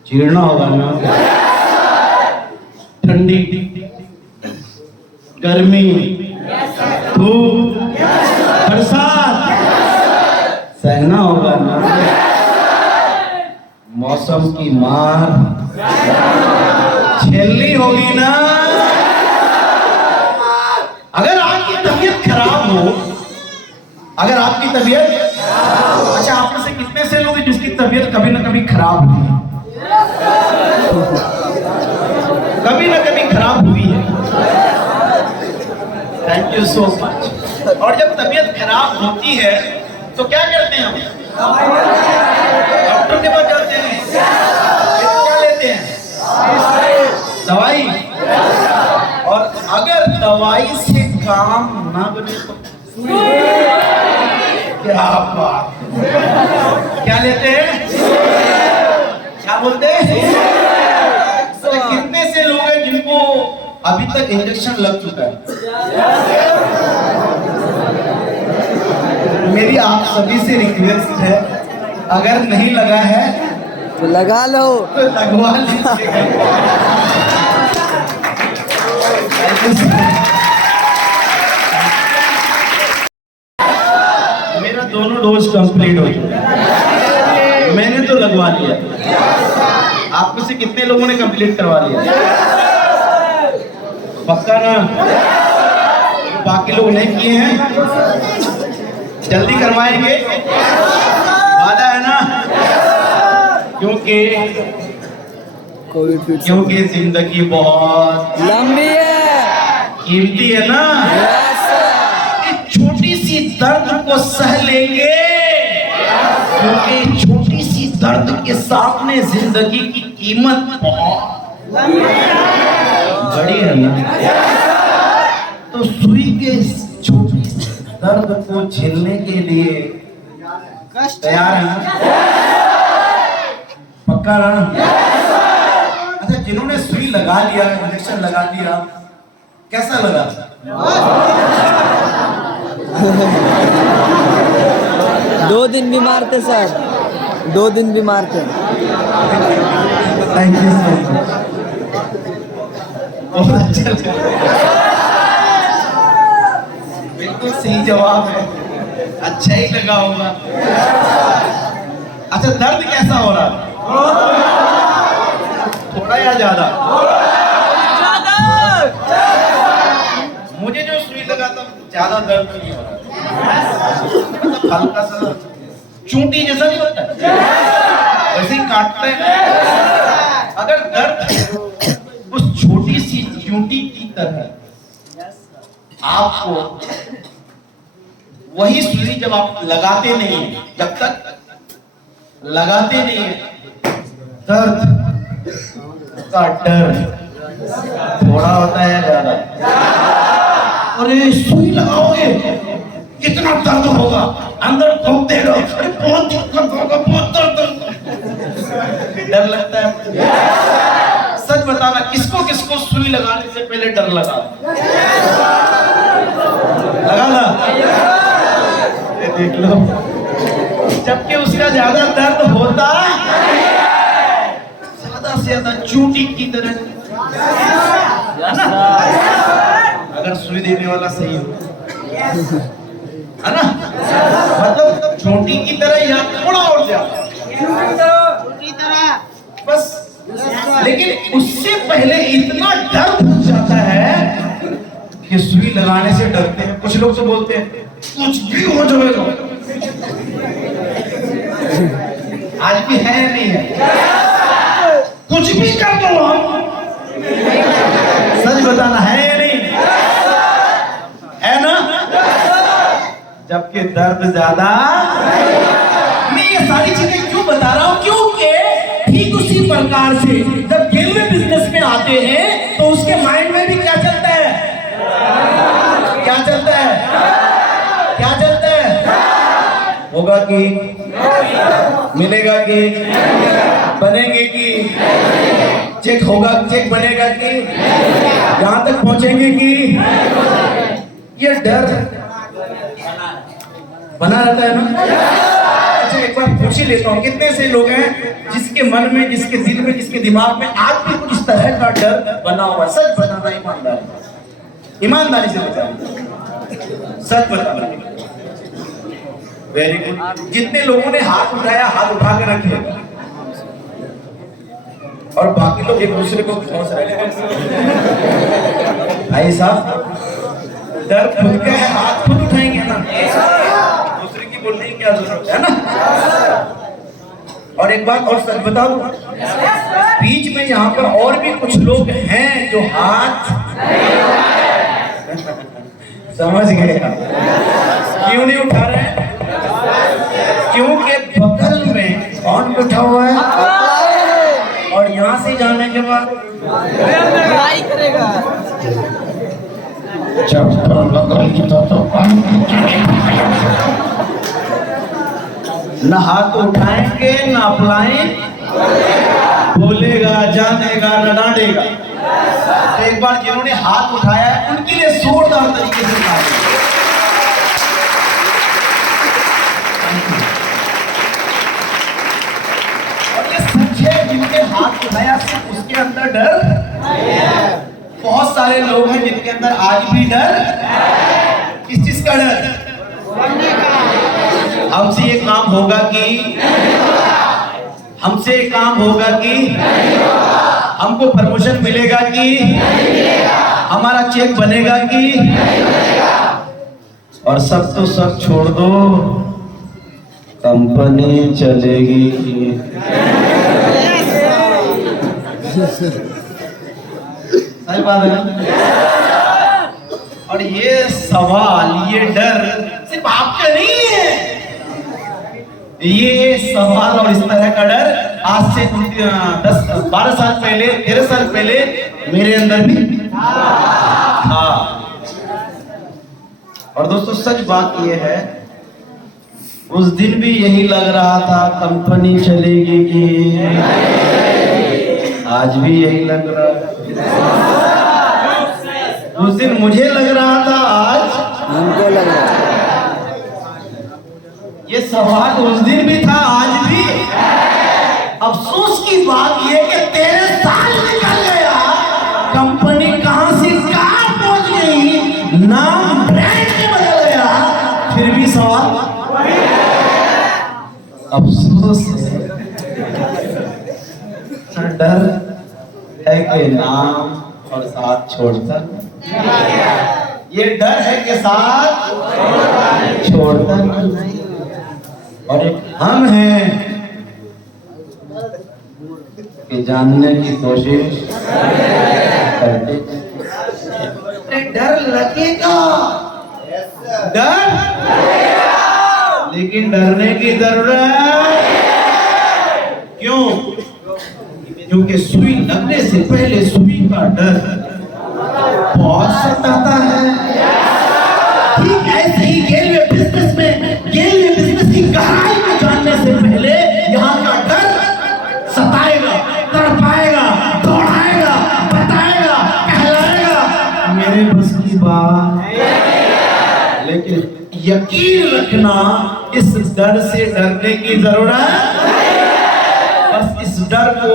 चीरना होगा ना। ठंडी, गर्मी, धूप, बरसात सहना होगा ना। मौसम की मार झेलनी होगी ना। अगर आपकी तबीयत खराब हो, अगर आपकी तबीयत, अच्छा आप में से कितने से लोग जिसकी तबीयत कभी ना कभी खराब हुई? कभी ना कभी खराब हुई है। Thank you so much. और जब तबीयत खराब होती है तो क्या करते हैं हम? डॉक्टर के पास जाते हैं। क्या लेते हैं? दवाई। और अगर दवाई से काम ना बने तो क्या बात, क्या लेते हैं? क्या बोलते हैं? कितने से लोग हैं जिनको अभी तक इंजेक्शन लग चुका है? मेरी आप सभी से रिक्वेस्ट है, अगर नहीं लगा है तो लगा लो, तो लगवा लीजिएगा। मेरा दोनों डोज कंप्लीट हो चुका है, मैंने तो लगवा लिया। आप में से कितने लोगों ने कंप्लीट करवा लिया? पक्का ना? बाकी लोग नहीं किए हैं, जल्दी करवाएंगे, वादा है ना? क्योंकि जिंदगी बहुत लंबी है। कीमती है ना। Yes sir. इस छोटी सी दर्द को सह लेंगे, क्योंकि छोटी सी दर्द के सामने जिंदगी की कीमत बहुत बड़ी है ना। तो सुई के इस छोटी सी दर्द को झेलने के लिए तैयार है ना? पक्का ना? अच्छा, जिन्होंने सुई लगा लिया, इंजेक्शन लगा लिया, कैसा लगा? दो दिन बीमार थे सर, 2 दिन बीमार थे। थैंक यू सो मच, बहुत अच्छा लगा। बिल्कुल सही जवाब है, अच्छा ही लगा होगा। अच्छा, दर्द कैसा हो रहा? थोड़ा या ज्यादा? मुझे जो सुई लगा था ज्यादा दर्द नहीं हो रहा, मतलब हल्का सा चूंटी जैसा नहीं होता, वैसे ही काटता है। अगर दर्द उस छोटी सी चूंटी की तरह आपको, वही सुई जब आप लगाते नहीं है, जब तक लगाते नहीं है, दर्द का डर थोड़ा होता है ज्यादा। अरे सुई लगाओगे कितना दर्द होगा, अंदर घूम देगा, अरे बहुत दिक्कत होगा, बहुत दर्द, डर लगता है। सच बताना, किसको किसको सुई लगाने से पहले डर लगा? लगा ना? ये देख लो, जबकि उसका ज्यादा दर्द होता, ज्यादा से ज्यादा चूंटी की तरह, है ना? अगर सुई देने वाला सही हो, है ना? मतलब चोटी की तरह या थोड़ा और ज्यादा बस। लेकिन उससे पहले इतना डर हो जाता है कि सुई लगाने से डरते हैं। कुछ लोग तो बोलते हैं कुछ भी हो जाएगा, आज भी है या नहीं है? कुछ भी कर दो हम, सच बताना है या नहीं है ना? जबकि दर्द ज्यादा। मैं ये सारी चीजें क्यों बता रहा हूं? क्योंकि ठीक उसी प्रकार से जब रेलवे बिजनेस में आते हैं तो उसके माइंड में भी क्या चलता है? क्या चलता है? क्या चलता है? होगा कि, मिलेगा कि, बनेंगे कि, चेक होगा, चेक बनेगा कि, यहां तक पहुंचेंगे कि, ये डर बना रहता है ना। अच्छा, एक बार पूछ ही लेता हूँ, कितने से लोग हैं जिसके मन में, जिसके दिल में, जिसके दिमाग में आज भी कुछ इस तरह का डर बना हुआ है? सच बताना, ईमानदारी, ईमानदारी से बताना, सच बताना। Very good. जितने लोगों ने हाथ उठाया, हाथ उठा के रखे, और बाकी लोग एक दूसरे को पहुंच रहे हैं। भाई साहब, डर खुद का है, हाथ खुद उठाएंगे ना, दूसरे की बोलने की क्या जरूरत है ना। और एक बात और सच बताऊं, बीच में यहाँ पर और भी कुछ लोग हैं जो हाथ समझ गए, क्यों नहीं उठा रहे हैं? क्योंकि बगल में कौन बैठा हुआ है, और यहाँ से जाने के बाद लड़ाई करेगा। न हाथ उठाएंगे, न अपलाएं, बोलेगा, जानेगा, न डांटेगा। तो एक बार जिन्होंने हाथ उठाया है उनके लिए जोरदार तरीके से ताली। और ये सच है, जिनके हाथ उठाया सिर्फ उसके अंदर डर नहीं है। बहुत सारे लोग हैं जिनके अंदर आज भी डर। किस चीज का डर? हमसे ये काम होगा कि, हमसे ये काम होगा कि, हमको प्रमोशन मिलेगा कि, हमारा चेक बनेगा कि, और सब तो सब छोड़ दो, कंपनी चलेगी कि। सही बात है ना? और ये सवाल, ये डर सिर्फ आपका नहीं है। ये सवाल और इस तरह का डर आज से 10-12 साल पहले, 13 साल पहले मेरे अंदर भी था। और दोस्तों सच बात ये है, उस दिन भी यही लग रहा था कंपनी चलेगी कि आज भी यही लग रहा है। उस दिन मुझे लग रहा था, आज हमको लग रहा है। ये सवाल उस दिन भी था, आज भी। अफसोस की बात ये कि 13 साल निकल गया, कंपनी कहां से कहां पहुंच गई, नाम ब्रांड में बदल गया, फिर भी सवाल अफसोस है। डर है कि नाम और साथ छोड़ता, ये डर है कि साथ छोड़ता नहीं। और एक हम हैं कि जानने की कोशिश करते। डर लगेगा, डर, लेकिन डरने की जरूरत क्यों? क्योंकि सुई लगने से पहले सुई का डर बहुत सताता है। ठीक ऐसे ही गेलवे बिजनेस की गहराई को जानने से पहले यहाँ का डर सताएगा, तड़पाएगा, दौड़ाएगा, बताएगा, कहलाएगा मेरे बस की बात। लेकिन यकीन रखना, इस डर से डरने की जरूरत, बस इस डर को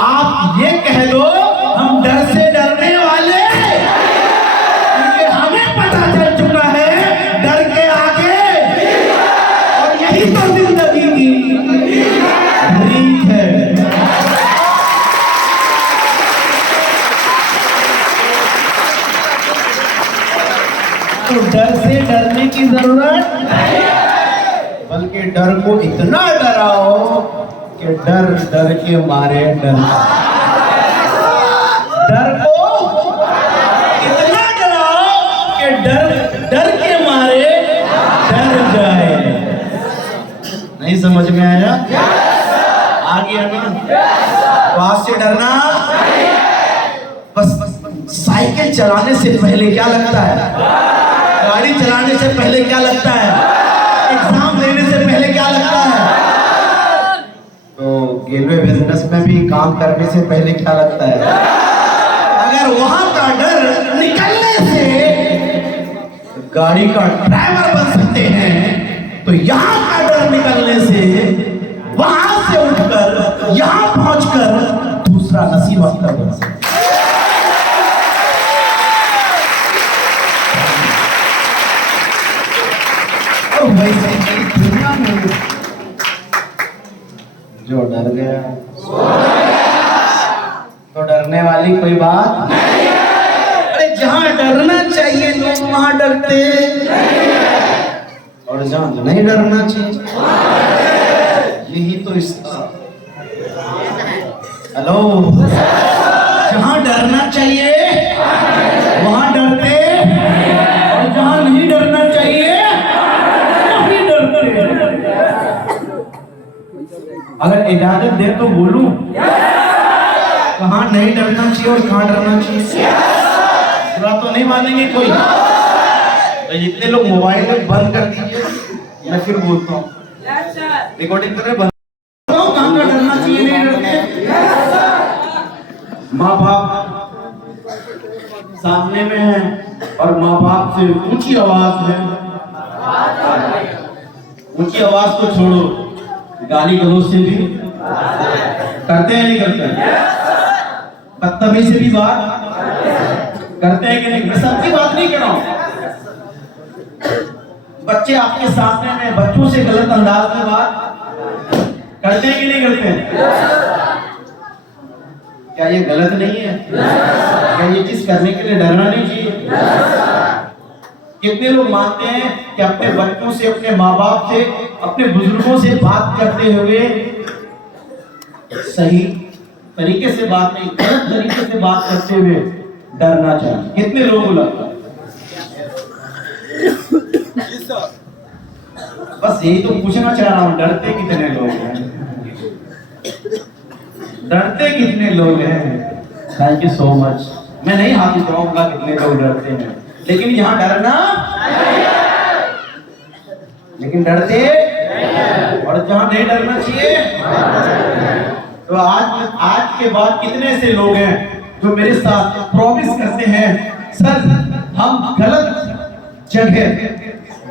आप ये कह लो, हम डर से डरने वाले, क्योंकि हमें पता चल चुका है डर के आगे, और यही तो जिंदगी की रीत है। तो डर से डरने की जरूरत नहीं, बल्कि डर को इतना डराओ कि डर डर के मारे डर, डर को इतना डराओ कि डर डर के मारे डर जाए। नहीं समझ में आया? आ गया ना? तो आज से डरना, बस साइकिल चलाने से पहले क्या लगता है, गाड़ी चलाने से पहले क्या लगता है, एग्जाम देने से पहले क्या लगता है, तो रेलवे बिजनेस में भी काम करने से पहले क्या लगता है। अगर वहां का डर निकलने से गाड़ी का ड्राइवर बन सकते हैं, तो यहाँ का डर निकलने से वहां से उठकर यहाँ पहुंचकर दूसरा नसीब अख्तर बन सकते हैं। और वैसे ही दुनिया में जो डर गया तो डरने वाली कोई बात नहीं है। अरे जहां डरना चाहिए लोग वहां डरते, और जहां नहीं डरना चाहिए, यही तो इसका हेलो, जहां डरना चाहिए वहां डरते, और जहां नहीं डरना चाहिए नहीं डरते। अगर इजाजत दे तो बोलूं, कहाँ नहीं डरना चाहिए और कहाँ डरना चाहिए, पूरा तो नहीं मानेंगे कोई। तो जितने लोग मोबाइल में बंद कर दीजिए, मैं फिर बोलता हूँ, रिकॉर्डिंग कर रहे बंद, कहाँ का डरना चाहिए, नहीं डरते। माँ बाप सामने में है और माँ बाप से ऊंची आवाज में, ऊंची आवाज को छोड़ो, गाली गलौज से भी करते हैं नहीं करते, बदतमीजी से भी बात करते हैं कि नहीं। मैं सबकी बात नहीं कर रहा हूं, बच्चे आपके सामने में बच्चों से गलत अंदाज में बात करते हैं कि नहीं करते। क्या ये गलत नहीं है? क्या ये चीज करने के लिए डरना नहीं चाहिए? कितने लोग मानते हैं कि अपने बच्चों से, अपने माँ बाप से, अपने बुजुर्गों से बात करते हुए सही तरीके से बात नहीं, गलत तरीके से बात करते हुए डरना चाहिए? कितने लोगों को लगता है? बस यही तो पूछना चाह रहा हूँ, डरते कितने लोग हैं? डरते कितने लोग हैं? Thank you so much. मैं नहीं हाथ उठाऊंगा कितने लोग डरते हैं, लेकिन यहाँ डरना, लेकिन डरते और जहाँ नहीं डरना चाहिए। तो आज के बाद कितने ऐसे लोग हैं जो मेरे साथ प्रॉमिस करते हैं, सर हम गलत जगह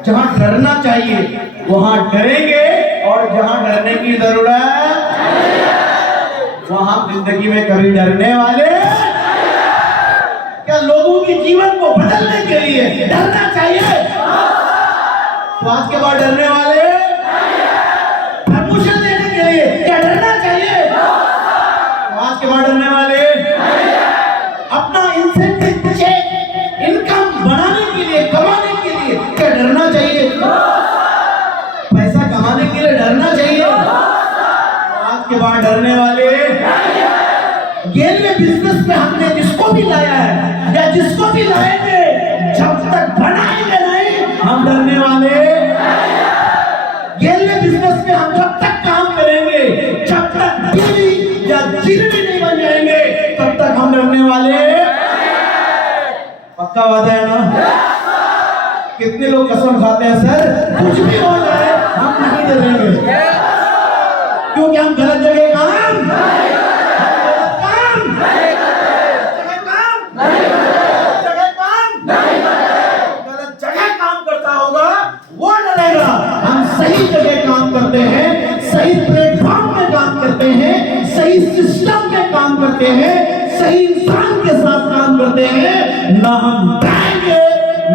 जहां डरना चाहिए वहां डरेंगे, और जहां डरने की जरूरत वहां जिंदगी में कभी डरने वाले। क्या लोगों के जीवन को बदलने के लिए डरना चाहिए? तो आज के बाद डरने वाले, प्रमोशन देने के लिए क्या डरना चाहिए? तो आज के बाद डरने वाले, अपना इंसेंटिव चेक इनकम बनाने के लिए, कमाने के लिए क्या डरना चाहिए? पैसा कमाने के लिए डरना चाहिए? आज के बाद डरने वाले, गेल में बिजनेस में हमने जिसको भी लाया है या जिसको भी लाएंगे, जब तक बनाएंगे नहीं हम डरने वाले। गेल में बिजनेस में हम जब तक काम करेंगे, जब तक बीवी या जिरवी नहीं बन जाएंगे, तब तक हम डरने वाले। पक्का वादा है ना? कितने लोग कसम खाते हैं, सर कुछ भी हो जाए हम नहीं डरेंगे, क्योंकि हम गलत जगह काम करता होगा वो डरेगा। हम सही जगह काम करते हैं, सही प्लेटफॉर्म पे काम करते हैं, सही सिस्टम पे काम करते हैं, सही इंसान के साथ काम करते हैं, ना हम डरेंगे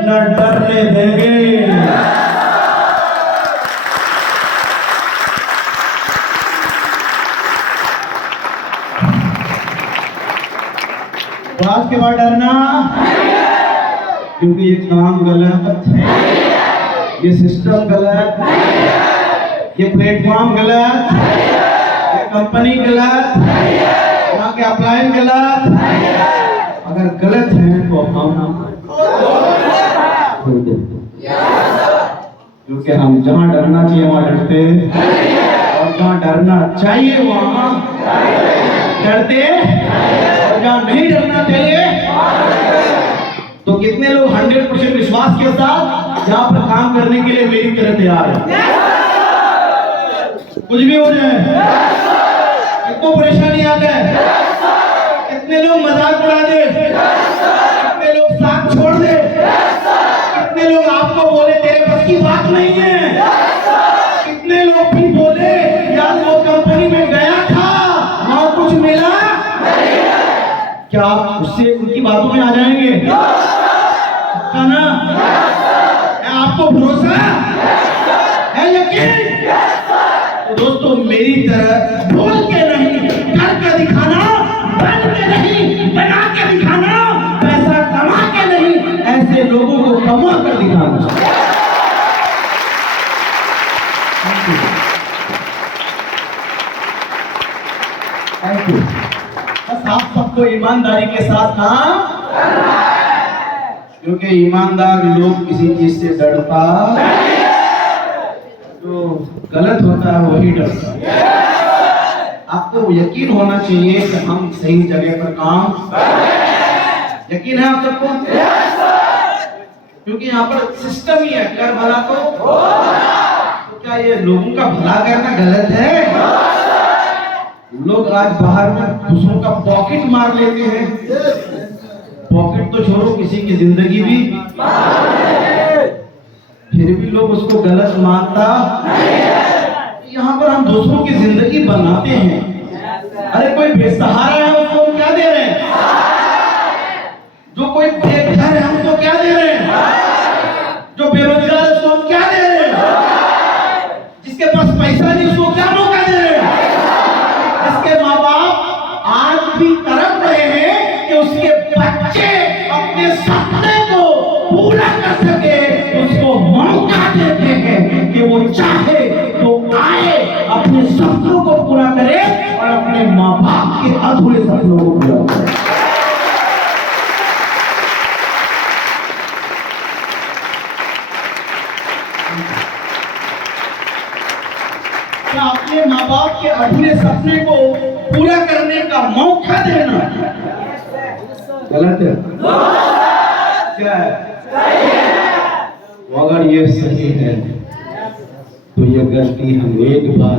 न डरने देंगे। आज के बाद डरना, क्योंकि ये काम गलत है, ये सिस्टम गलत, ये प्लेटफॉर्म गलत, ये कंपनी गलत, यहाँ के अप्लायन गलत। अगर गलत है तो हम क्योंकि हम जहाँ डरना चाहिए वहाँ डरते, और जहाँ डरना चाहिए वहाँ डरते, और जहाँ नहीं डरना चाहिए। तो कितने लोग 100% विश्वास के साथ यहाँ पर काम करने के लिए मेरी तरह तैयार है? कुछ भी हो जाए, कितनी परेशानी आ जाए, कितने लोग मजाक उड़ा दे, कितने लोग साथ छोड़ दे, कितने लोग आपको बोले तेरे बस की बात नहीं है, कितने लोग भी बोले यार वो कंपनी में गया था वहां कुछ मिला, क्या आप उससे उनकी बातों में आ जाएंगे? ना, आपको भरोसा है, यकीन? तो दोस्तों मेरी तरह बोल के नहीं, करके दिखाना, बन के नहीं, बना के दिखाना, पैसा कमा के नहीं, ऐसे लोगों को कमा कर दिखाना। Thank you. बस आप सबको ईमानदारी के साथ काम, क्योंकि ईमानदार लोग किसी चीज से डरता, जो गलत होता है वही डरता है। आपको यकीन होना चाहिए कि हम सही जगह पर काम, यकीन है आप सबको? क्योंकि यहाँ पर सिस्टम ही है, कर भला तो क्या ये लोगों का भला करना गलत है? लोग आज बाहर में दूसरों का पॉकेट मार लेते हैं, पॉकेट तो छोड़ो किसी की जिंदगी भी, फिर भी लोग उसको गलत मानता। यहाँ पर हम दूसरों की जिंदगी बनाते हैं। अरे कोई बेसहारा है उसको हम क्या दे रहे हैं? जो कोई बेघर है हमको क्या दे रहे हैं? जो बेरोजगार है उसको हम क्या दे रहे हैं? जिसके पास पैसा नहीं उसको क्या मौका दे रहे हैं? जिसके माँ बाप आज भी तड़प रहे हैं कि उसके बच्चे अपने सपने को पूरा कर सके, उसको मौका देते हैं कि वो चाहे तो आए, अपने सपनों को पूरा करे और अपने माँ बाप के अधूरे सपनों को पूरा करे। बाप के अधूरे सपने को पूरा करने का मौका देना गलत है? क्या है? अगर ये सही है तो ये गलती हम एक बार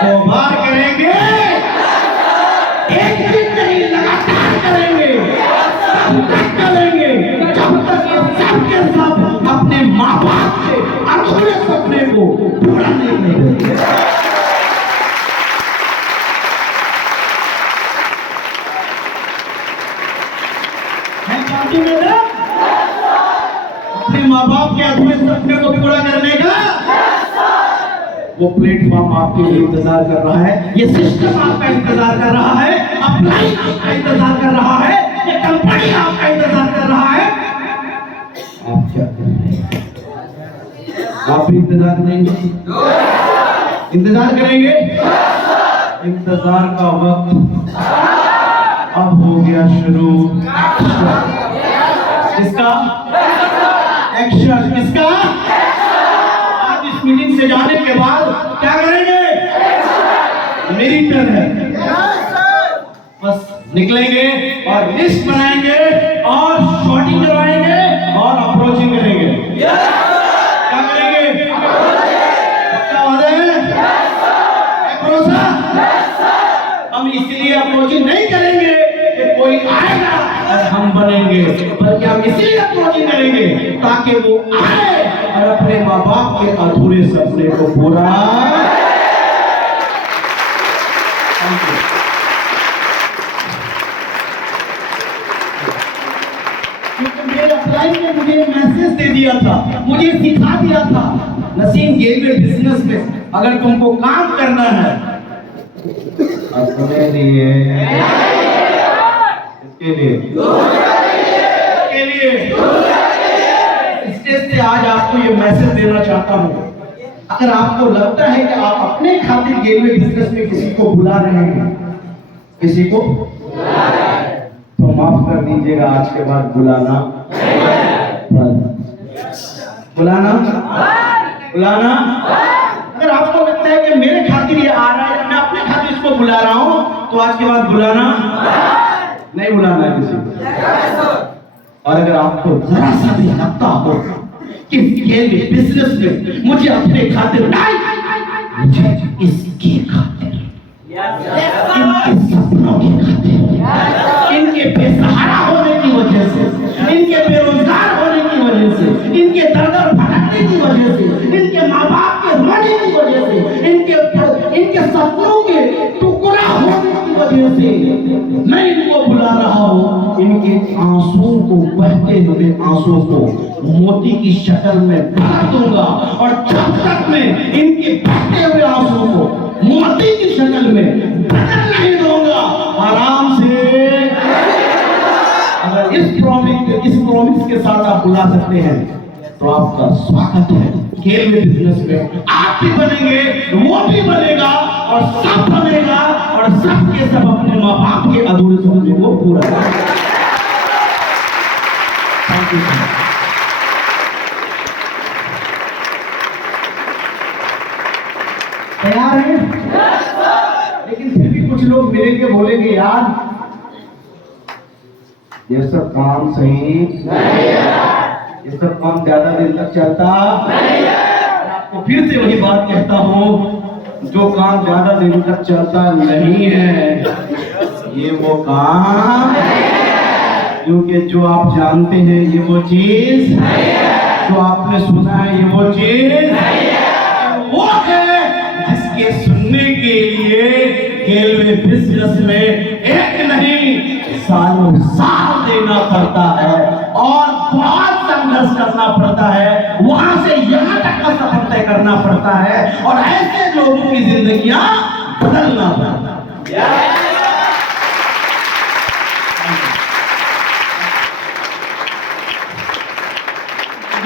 100 बार करेंगे, एक दिन नहीं लगातार करेंगे, तब तक करेंगे जब तक ये सबके सब अपने माँ बाप के अधूरे सपने को पूरा नहीं करेंगे। अपने माँ बाप के अधूरे सपने को पूरा करने का वो प्लेटफॉर्म आपके लिए इंतजार कर रहा है, ये सिस्टम आपका इंतजार कर रहा है, अपलाइन आपका इंतजार कर रहा है, ये कंपनी आपका इंतजार कर रहा है। आप क्या करेंगे? आप भी इंतजार करेंगे? इंतजार करेंगे? इंतजार का वक्त अब हो गया शुरू। किसका एक्शन? किसका? आज इस मीटिंग से जाने के बाद क्या करेंगे? मेरी टर्न है, बस निकलेंगे और लिस्ट बनाएंगे और शॉटिंग करवाएंगे और अप्रोचिंग करेंगे। क्या करेंगे? क्या वादा है? भरोसा? हम इसलिए अप्रोचिंग नहीं करेंगे कि कोई आएगा और हम बनेंगे, बल्कि हम इसलिए अप्रोचिंग करेंगे ताकि वो आए और अपने माँ बाप के अधूरे सपने को पूरा। मेरे अपलाइन ने मुझे मैसेज दे दिया था, मुझे सिखा दिया था, नसीम गेलवे बिजनेस में अगर तुमको काम करना है अपने लिए, इसके लिए स्टेज से आज आपको ये मैसेज देना चाहता हूँ। अगर आपको लगता है कि आप अपने खातिर गेलवे बिजनेस में किसी को बुला रहे हैं, किसी को तो माफ कर दीजिएगा, आज के बाद बुलाना अगर आपको लगता है कि मेरे खातिर ये आ रहा है, मैं अपने खातिर इसको बुला रहा हूँ, तो आज के बाद बुलाना नहीं, बुलाना है किसी को। और अगर आपको जरा सा भी लगता हो कि गेलवे बिजनेस में मुझे अपने खातिर नहीं, मुझे इसके खातिर, इनके सपनों के खातिर, इनके बेसहारा होने की वजह से, इनके बेरोजगार होने की वजह से, इनके दर भटकने की वजह से, इनके माँ बाप के रोने की वजह से, इनके सपनों के टुकड़ा होने की वजह से मैं इनको बुला रहा हूँ। इनके आंसुओं को, बहते हुए आंसुओं को मोती की शक्ल में भर दूंगा, और जब तक मैं इनके बहते हुए आंसुओं को मोती की शक्ल में बदल नहीं दूंगा, आराम से अगर इस प्रॉमिस के साथ आप बुला सकते हैं तो आपका स्वागत है गेलवे बिजनेस में। आप भी बनेंगे, वो भी बनेगा, और सब बनेगा, और सब के सब अपने माँ बाप के अधूरे सपने को पूरा करेगा। तैयार हैं? लेकिन फिर भी कुछ लोग मिलेंगे, बोलेंगे यार ये सब काम सही नहीं है, ये सब काम ज्यादा दिन तक चलता नहीं है। आपको फिर से वही बात कहता हूँ, जो काम ज्यादा दिन तक चलता नहीं है ये वो काम नहीं है, क्योंकि जो आप जानते हैं ये वो चीज नहीं है, जो आपने सुना है ये वो चीज नहीं है, वो है जिसके सुनने के लिए गेलवे बिजनेस में एक नहीं सालों साल देना पड़ता है और बहुत संघर्ष करना पड़ता है, वहां से यहाँ तक का सफर तय करना पड़ता है, और ऐसे लोगों की जिंदगियां बदलना पड़ता है।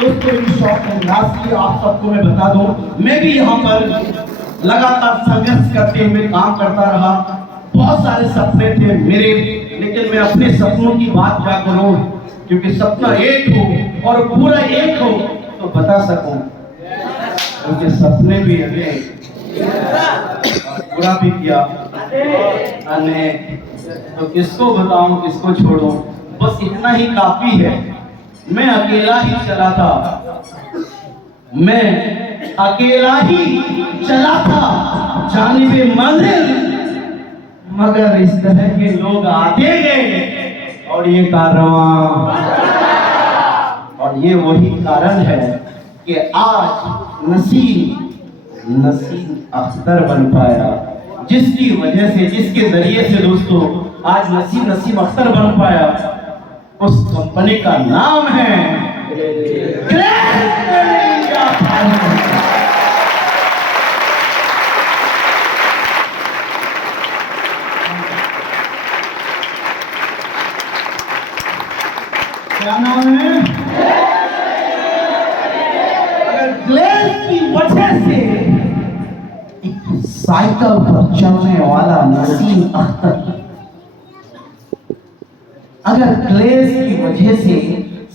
दोस्तों, इन शॉर्ट अंदाज की आप सबको मैं बता दूं, मैं भी यहाँ पर लगातार संघर्ष करते हुए काम करता रहा। बहुत सारे सपने थे मेरे, लेकिन मैं अपने सपनों की बात क्या करूं, क्योंकि सपना एक हो और पूरा एक हो तो बता सकूं। उनके सपने भी हमें पूरा भी किया। तो किसको बताऊं, किसको छोड़ूं, बस इतना ही काफी है। मैं अकेला ही चला था, मैं अकेला ही चला था जानिबे मंजिल, मगर इस तरह के लोग आते गए और ये कारवां, और ये वही कारण है कि आज नसीम अख्तर बन पाया, जिसकी वजह से, जिसके जरिए से दोस्तों आज नसीम अख्तर बन पाया। उस कंपनी का नाम है क्या नाम है? अगर ग्लेस की वजह से एक साइकिल पर चलने वाला नसीम अख्तर, अगर ग्लेस की वजह से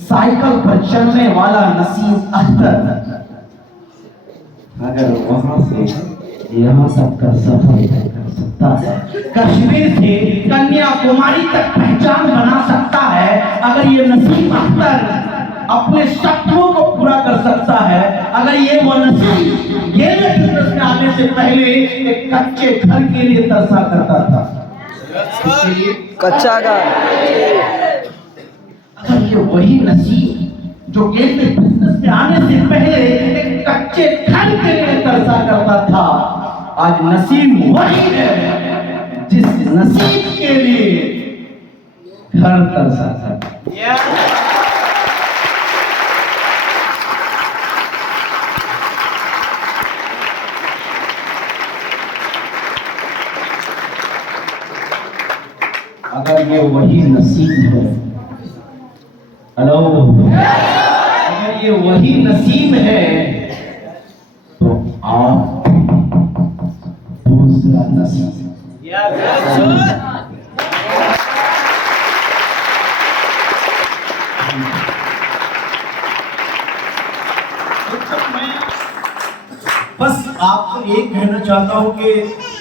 साइकिल पर चलने वाला नसीम अख्तर अगर वहां से यहाँ तक का सफर कर सकता है, कश्मीर से कन्याकुमारी तक पहचान बना सकता है, अगर ये नसीम अख्तर अपने सपनों को पूरा कर सकता है, अगर ये वो नसीम ये बिजनेस में आने से पहले एक कच्चे घर के लिए तरसा करता था, कच्चा घर, अगर ये वही नसीम जो गेम में बिजनेस में आने से पहले एक कच्चे घर के लिए तरसा करता था, आज नसीम वही है जिस नसीब के लिए घर तरसा था। अगर ये वही नसीब है, हेलो, अगर ये वही नसीब है तो आप दूसरा नसीब। बस आपको ये कहना चाहता हूँ कि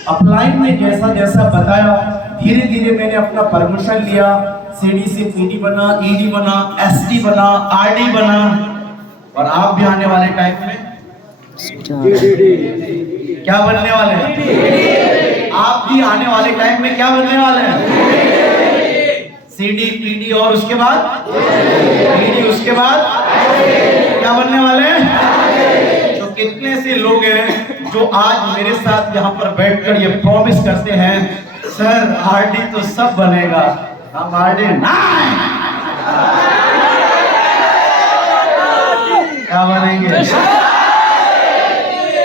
अपलाइन ने जैसा जैसा बताया, धीरे धीरे मैंने अपना परमिशन लिया, सीडी से पीडी बना, ईडी बना, एसडी बना, आरडी बना, और आप भी आने वाले टाइम में क्या बनने वाले हैं? आप भी आने वाले टाइम में क्या बनने वाले हैं? सीडी, पीडी और उसके बाद ईडी, उसके बाद क्या बनने वाले हैं? तो कितने से लोग हैं जो आज मेरे साथ यहाँ पर बैठकर ये प्रॉमिस करते हैं, सर आरडी तो सब बनेगा, हम आरडी नहीं, क्या बनेंगे?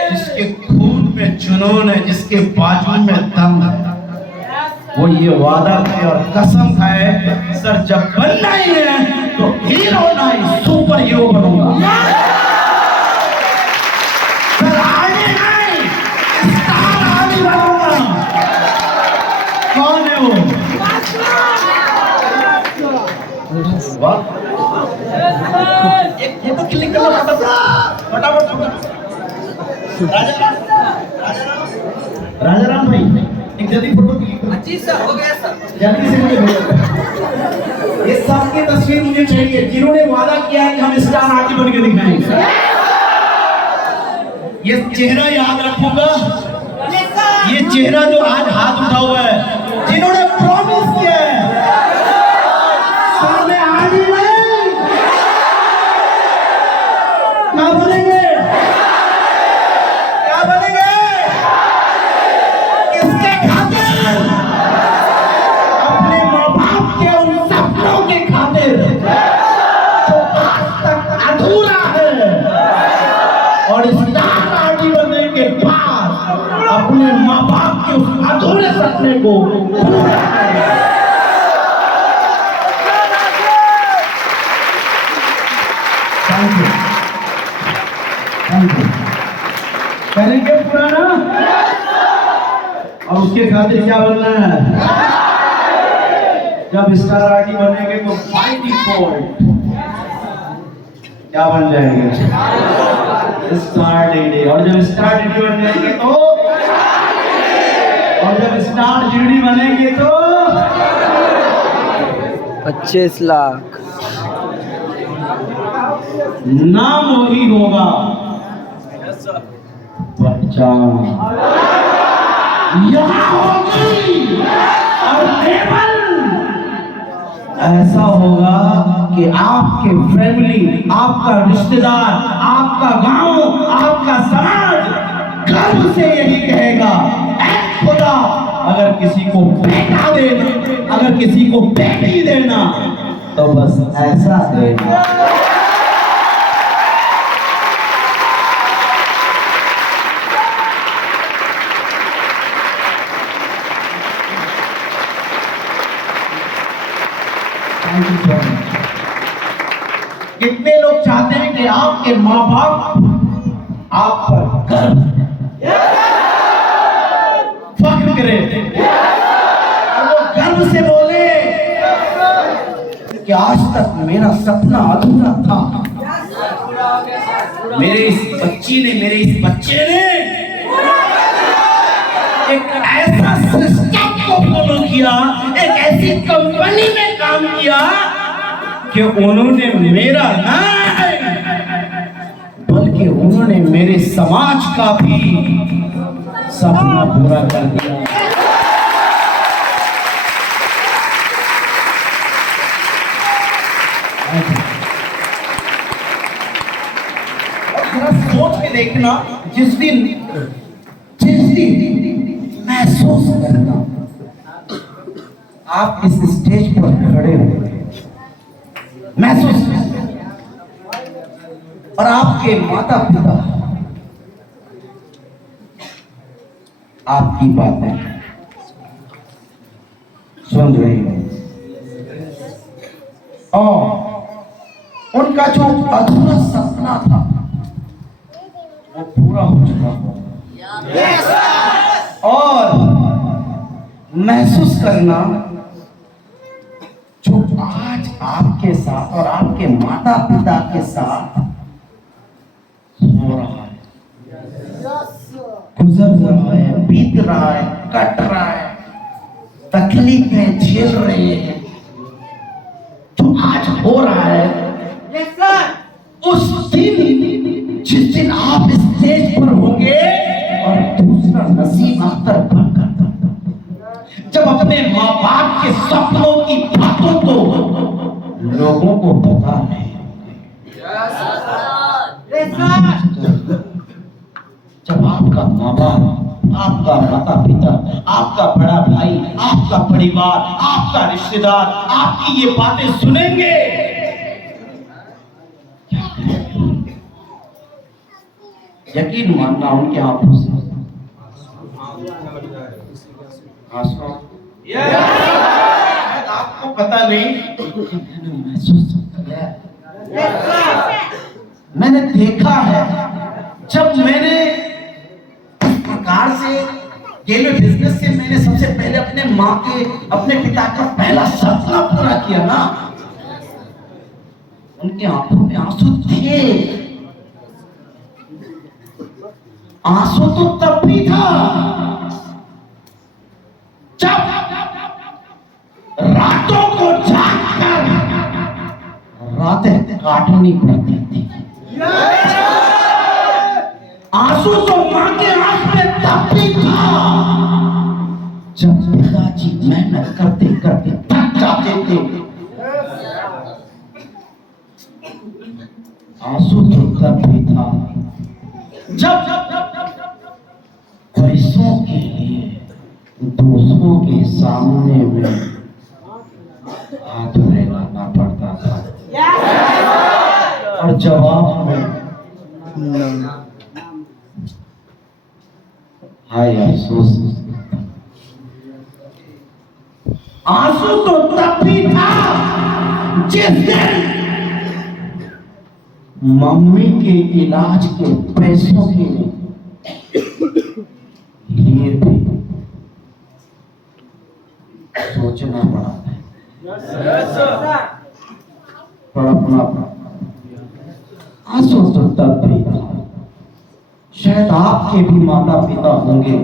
जिसके खून में जुनून है, जिसके बाजू में दम है, वो ये वादा करे और कसम खाए, सर जब बनना ही है तो हीरो नहीं सुपर हीरो बनूंगा। सर आरडी नहीं, स्टार आरडी बनूंगा। कौन है वो? वाह, एक फोटो क्लिक कर लो फटाफट। राजाराम भाई एक जल्दी फोटो क्लिक करो। जी सर, हो गया सर, जल्दी से मुझे भेजो। ये सबकी तस्वीर मुझे चाहिए जिन्होंने वादा किया है कि हम स्टार आरडी बन के दिखाएंगे। ये चेहरा याद रखूंगा, ये चेहरा जो आज हाथ उठा हुआ है, जिन्होंने प्रॉमिस किया है सामने आरडी में क्या बनेंगे, क्या बनेंगे, किसके खातिर? अपने माँ बाप के उन सपनों के खातिर जो आज तक अधूरा है, और स्टार आरडी बनने के बाद अपने माँ बाप के उस अधूरे सपने को पूरा करेंगे। Thank you, thank you. करेंगे पुराना, और उसके खातिर क्या बनना है? जब स्टार आरडी बनेंगे तो बाय डिफॉल्ट क्या बन जाएंगे? Star DD. और जब स्टार डीडी बन जाएंगे तो, और जब स्टार डीडी बनेंगे तो 25 लाख। नाम वही होगा, पहचान यहाँ होगी। और टेबल ऐसा होगा कि आपके फैमिली, आपका रिश्तेदार, आपका गांव, आपका समाज गर्व से यही कहेगा, ऐ खुदा, अगर किसी को बेटा देना, अगर किसी को बेटी देना तो बस ऐसा देना। कितने लोग चाहते हैं कि आपके माँ बाप आप पर गर्व फख्र करें, और वो गर्व से बोले कि आज तक मेरा सपना अधूरा था, मेरे इस बच्ची ने, मेरे इस बच्चे ने एक ऐसा सिस्टम को फॉलो किया, एक ऐसी कंपनी में काम किया कि उन्होंने मेरा नहीं, बल्कि उन्होंने मेरे समाज का भी सपना पूरा कर दिया। जरा सोच के देखना, जिस दिन महसूस करना आप इस स्टेज पर खड़े हो, महसूस करना, और आपके माता पिता आपकी बातें सुन रहे हैं, और उनका जो अधूरा सपना था वो पूरा हो चुका हो। और महसूस करना जो आज आपके साथ और आपके माता पिता के साथ हो रहा है, गुजर रहा है, बीत रहा है, कट रहा है, तकलीफें झेल रहे हैं, जो आज हो रहा है, उस दिन जिस दिन आप स्टेज पर होंगे और दूसरा नसीब अख्तर बनकर जब अपने माँ बाप के सपनों की बातों को लोगों को बता रहे जब आपका माँ बाप, आपका माता पिता, आपका बड़ा भाई, आपका परिवार, आपका रिश्तेदार आपकी ये बातें सुनेंगे, यकीन मानना उनके आंखों से आंसू, आपको पता नहीं, मैंने महसूस किया, मैंने देखा है, जब मैंने इस प्रकार से गेम बिजनेस से मैंने सबसे पहले अपने माँ के, अपने पिता का पहला सपना पूरा किया ना, उनकी आंखों में आंसू थे। आंसू तो तब भी था जब रातों को जागकर रातें काटनी पड़ती थी। आंसू तो मां के आंख में तब भी था जब पिताजी मेहनत करते करते थक जाते थे। आंसू तो तब भी था जब पैसों के लिए दूसरों के सामने में हाथ फैलाना पड़ता था और जवाब में हाय अफसोस। आंसू तो तब भी था जिस दिन मम्मी के इलाज के पैसों के लिए भी सोचना पड़ा तड़पना पड़ा। आंसू तो तब भी था शायद आपके भी माता पिता होंगे,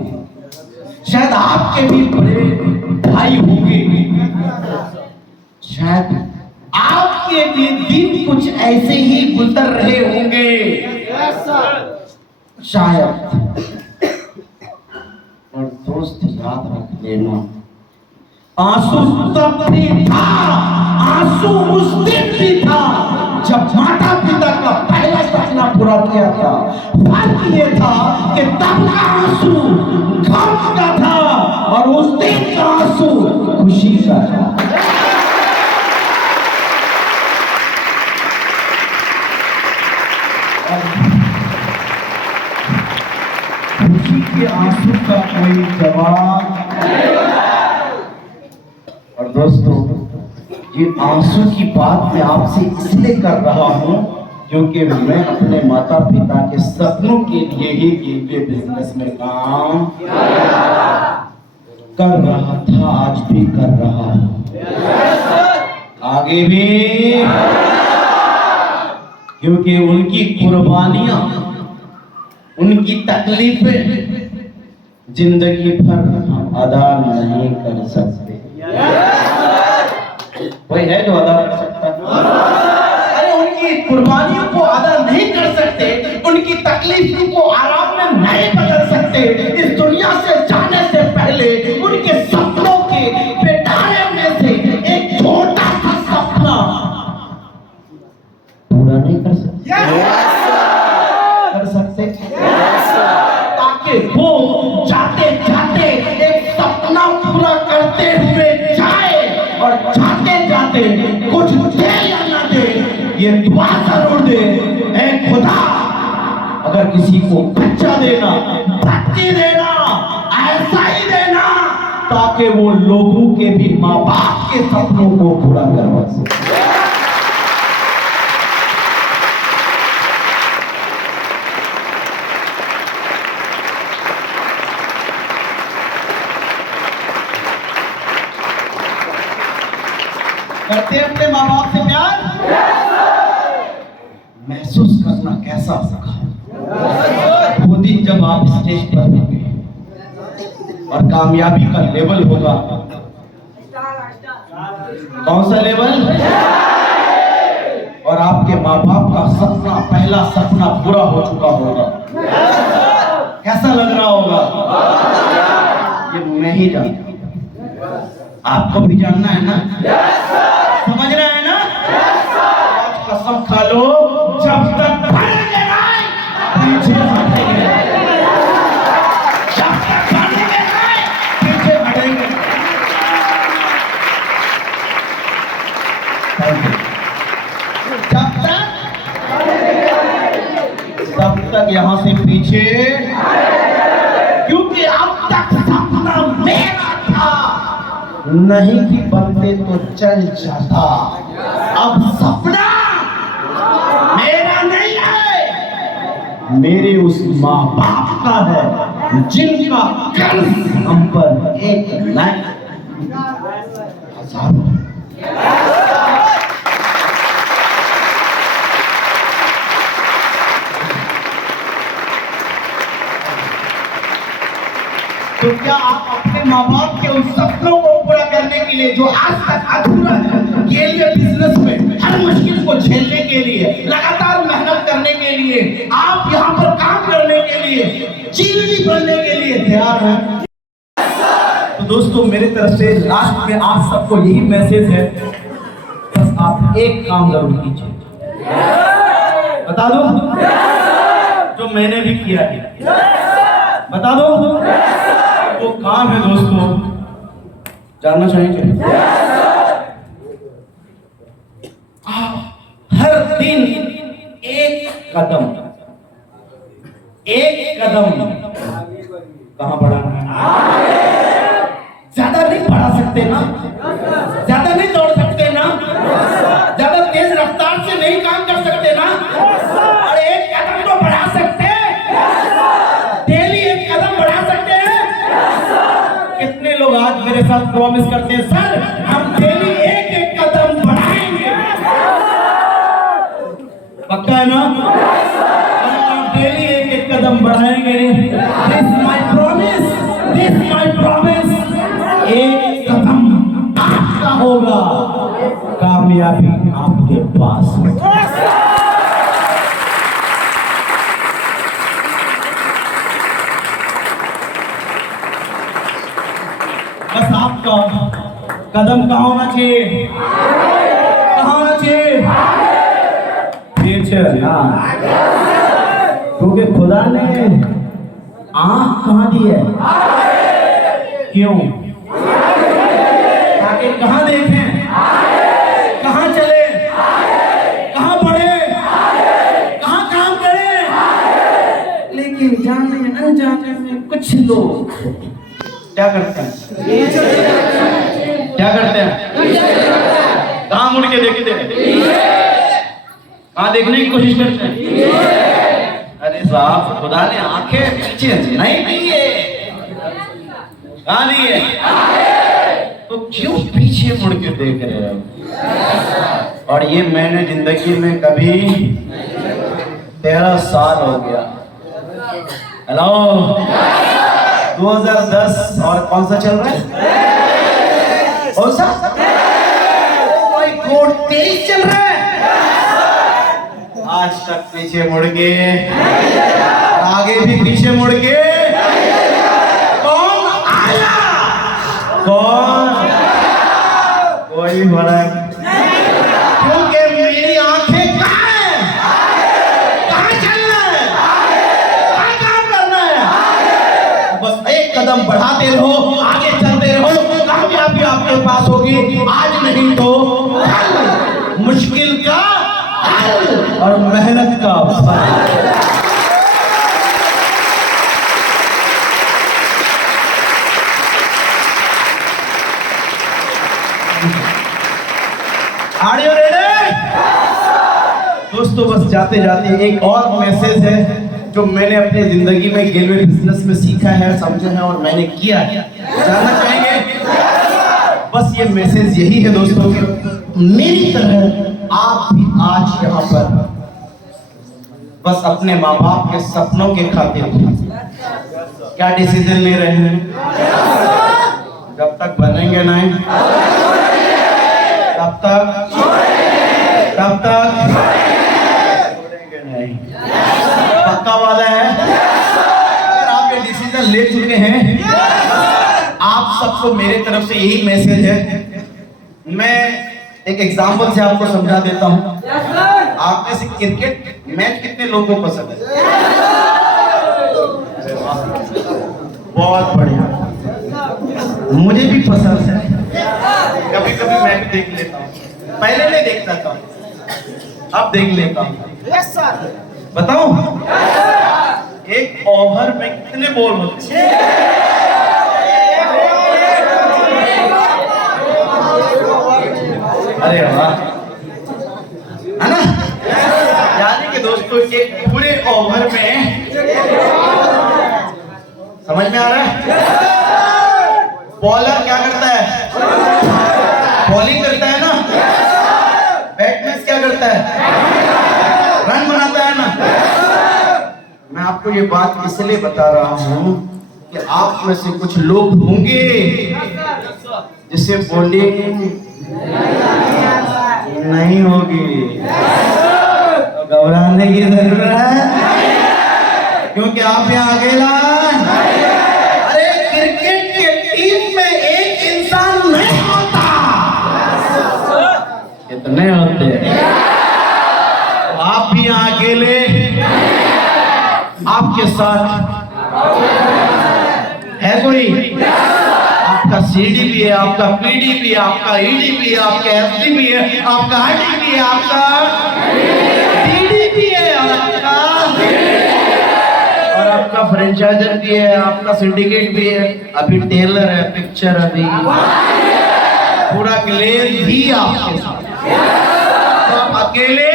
शायद आपके भी बड़े भाई होंगे, शायद आपके भी दिन कुछ ऐसे ही गुजर रहे होंगे, शायद। और दोस्त याद रख लेना, आंसू तब भी था, आंसू उस दिन भी था जब माता पिता का पहला सपना पूरा किया था। फर्क ये था कि तब का आंसू गम का था और उस दिन का आंसू खुशी का था। खुशी के आंसू का कोई जवाब नहीं। और दोस्तों, ये आंसू की बात मैं आपसे इसलिए कर रहा हूं क्योंकि मैं अपने माता पिता के सपनों के लिए ही रेलवे बिजनेस में काम कर रहा था, आज भी कर रहा हूं, आगे भी, क्योंकि उनकी कुर्बानियां, उनकी तकलीफें जिंदगी भर हम अदा नहीं कर सकते। कोई है जो अदा कर सकता है? अरे उनकी कुर्बानियों को अदा नहीं कर सकते, उनकी तकलीफों को आराम में नहीं बदल सकते। इस दुनिया से जाने से पहले उनके सपनों के पिटारे में से एक छोटा सा सपना पूरा नहीं कर सकते, कर सकते, ताकि वो जाते जाते एक सपना पूरा करते हुए जाए और जाते जाते कुछ दे या ना दे, ये दुआ जरूर दे, ऐ खुदा अगर किसी को बच्चा देना, बच्ची देना, ऐसा ही देना ताकि वो लोगों के भी माँ बाप के सपनों को पूरा करवा सके। करते अपने माँ बाप से प्यार, महसूस करना कैसा होगा वो दिन जब आप स्टेज पर होंगे और कामयाबी का लेवल होगा। कौन सा लेवल? और आपके माँ बाप का सपना, पहला सपना पूरा हो चुका होगा। कैसा लग रहा होगा ये मैं ही जानता, आपको भी जानना है ना, समझ रहे हैं ना? आज कसम खा लो, जब तक बढ़ेंगे नहीं पीछे हटेंगे, जब तक बढ़ेंगे नहीं पीछे हटेंगे। जब तक यहाँ से पीछे, क्योंकि अब तक सपना मेरा था, नहीं कि बनते तो चल जाता। अब सपना मेरा नहीं है, मेरे उस माँ बाप का है जिनका कर्ज हम पर एक लाख हजारों। तो क्या आप अपने माँ बाप के उन सपनों को पूरा करने के लिए जो आज तक अधूरा है, रेलवे बिजनेस में हर मुश्किल को झेलने के लिए, लगातार मेहनत करने के लिए, आप यहाँ पर काम करने के लिए, चीनी बनने के लिए तैयार हैं? तो दोस्तों, मेरी तरफ से लास्ट में आप सबको यही मैसेज है, बस आप एक काम जरूर कीजिए, बता दो जो मैंने भी किया है, बता दो वो काम है। दोस्तों, जानना चाहेंगे? हर दिन एक कदम कहां बढ़ाना है? ज्यादा नहीं बढ़ा सकते ना, ज्यादा नहीं दौड़ सकते ना, ज्यादा तेज रफ्तार से नहीं काम कर सकते ना, और एक कदम तो बढ़ा सकते हैं, डेली एक कदम बढ़ा सकते हैं। कितने लोग आज मेरे साथ प्रॉमिस करते हैं, सर हम डेली एक एक कदम बढ़ाएंगे? पक्का है ना? डेली एक एक कदम बढ़ाएंगे होगा कामयाबी आपके पास। बस आपका कदम कहाँ होना चाहिए, कहाँ होना चाहिए, पीछे ना, क्योंकि खुदा ने आँख कहाँ दी है, क्यों, ताकि कहाँ देखें, कहाँ चले, कहाँ बढ़े, कहाँ काम करें। लेकिन जाने अनजाने में कुछ लोग क्या करते हैं, क्या करते हैं, कहाँ मुड़ के देखते हैं, कहाँ देखने की कोशिश करते हैं। अरे साहब, खुदा ने आंखें पीछे नहीं दी है, कहाँ दी है, तो क्यों पीछे मुड़ के देख रहे हो। और ये मैंने जिंदगी में कभी 13 साल हो गया। हेलो, 2010 और कौन सा चल रहा है, कौन सा, माय गॉड, 23 चल रहा है। आज तक पीछे मुड़ के, आगे भी पीछे मुड़ के कौन आया, कौन, कोई फर्क, क्योंकि मेरी आंखें कहाँ हैं, कहाँ चलना है, कहाँ काम करना है। बस एक कदम बढ़ाते रहो, आगे चलते रहो, कामयाबी आपके पास होगी। आज नहीं तो कल, मुश्किल का हल और मेहनत का फल। Are you ready? दोस्तों, बस जाते जाते एक और मैसेज है जो मैंने अपनी जिंदगी में गेलवे बिजनेस में सीखा है, समझा है और मैंने किया है, जानना चाहेंगे। बस ये मैसेज यही है दोस्तों कि मेरी तरह आप भी आज यहाँ पर बस अपने माँ बाप के सपनों के खातिर क्या डिसीजन ले रहे हैं, जब तक बनेंगे नहीं तब तक छोड़ेंगे नहीं, पक्का वादा है। अगर आप ये डिसीजन ले चुके हैं, आप सबको मेरे तरफ से यही मैसेज है। मैं एक एग्जांपल से आपको समझा देता हूँ। आप में से क्रिकेट मैच कितने लोगों को पसंद है? बहुत बढ़िया, मुझे भी पसंद है, कभी कभी मैं भी देख लेता हूँ। पहले नहीं देखता था, अब देख लेता हूँ। बताओ, एक ओवर में कितने बॉल होते हैं? अरे वाह, है ना? यानी कि दोस्तों एक पूरे ओवर में, समझ में आ रहा है? बॉलर क्या करता है? बॉलिंग करता है ना? बैट्समैन क्या करता है? रन बनाता है ना? मैं आपको ये बात इसलिए बता रहा हूँ कि आप में से कुछ लोग होंगे जिसे बॉलिंग नहीं होगी, तो घबराने की जरूरत है, क्योंकि आप यहाँ अकेला। अरे क्रिकेट की टीम में एक इंसान नहीं होता, कितने होते हैं? तो आप भी यहाँ अकेले, आपके साथ है कोई? आपका सीडी भी है, आपका पीडी भी है, आपका ईडी भी है, आपका एफडी भी है, आपका आईडी भी है, आपका डीडी भी है, और आपका फ्रेंचाइजर भी है, आपका सिंडिकेट भी है, अभी टेलर है, पिक्चर अभी पूरा क्लेम भी आपके साथ। तो आप अकेले,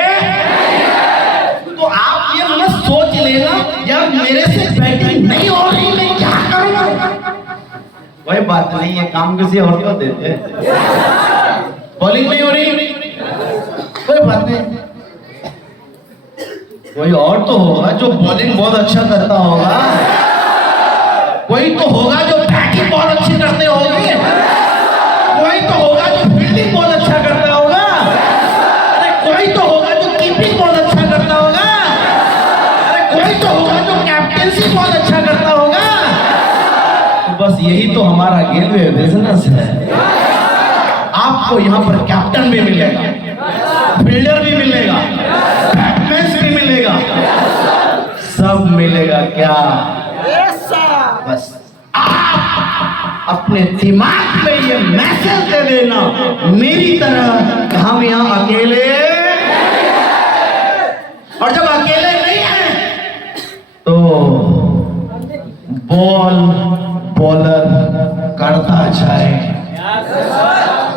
तो आप ये मत सोच लेना यार मेरे से बैटिंग नहीं हो रही, मैं क्या करूंगा। कोई बात नहीं है, काम किसी और को देते। बॉलिंग नहीं हो रही, कोई बात नहीं, कोई और तो होगा जो बॉलिंग बहुत अच्छा करता होगा, कोई तो होगा जो बैटिंग बहुत अच्छी करते होंगे, कोई तो होगा जो फील्डिंग यही तो हमारा गेम है, बिजनेस है। आपको यहाँ पर कैप्टन भी मिलेगा, फील्डर भी मिलेगा, बैट्समैन भी मिलेगा, सब मिलेगा। क्या बस आप अपने दिमाग में ये मैसेज दे देना मेरी तरह कि हम यहाँ अकेले, और जब अकेले नहीं हैं तो बॉलर करता जाए,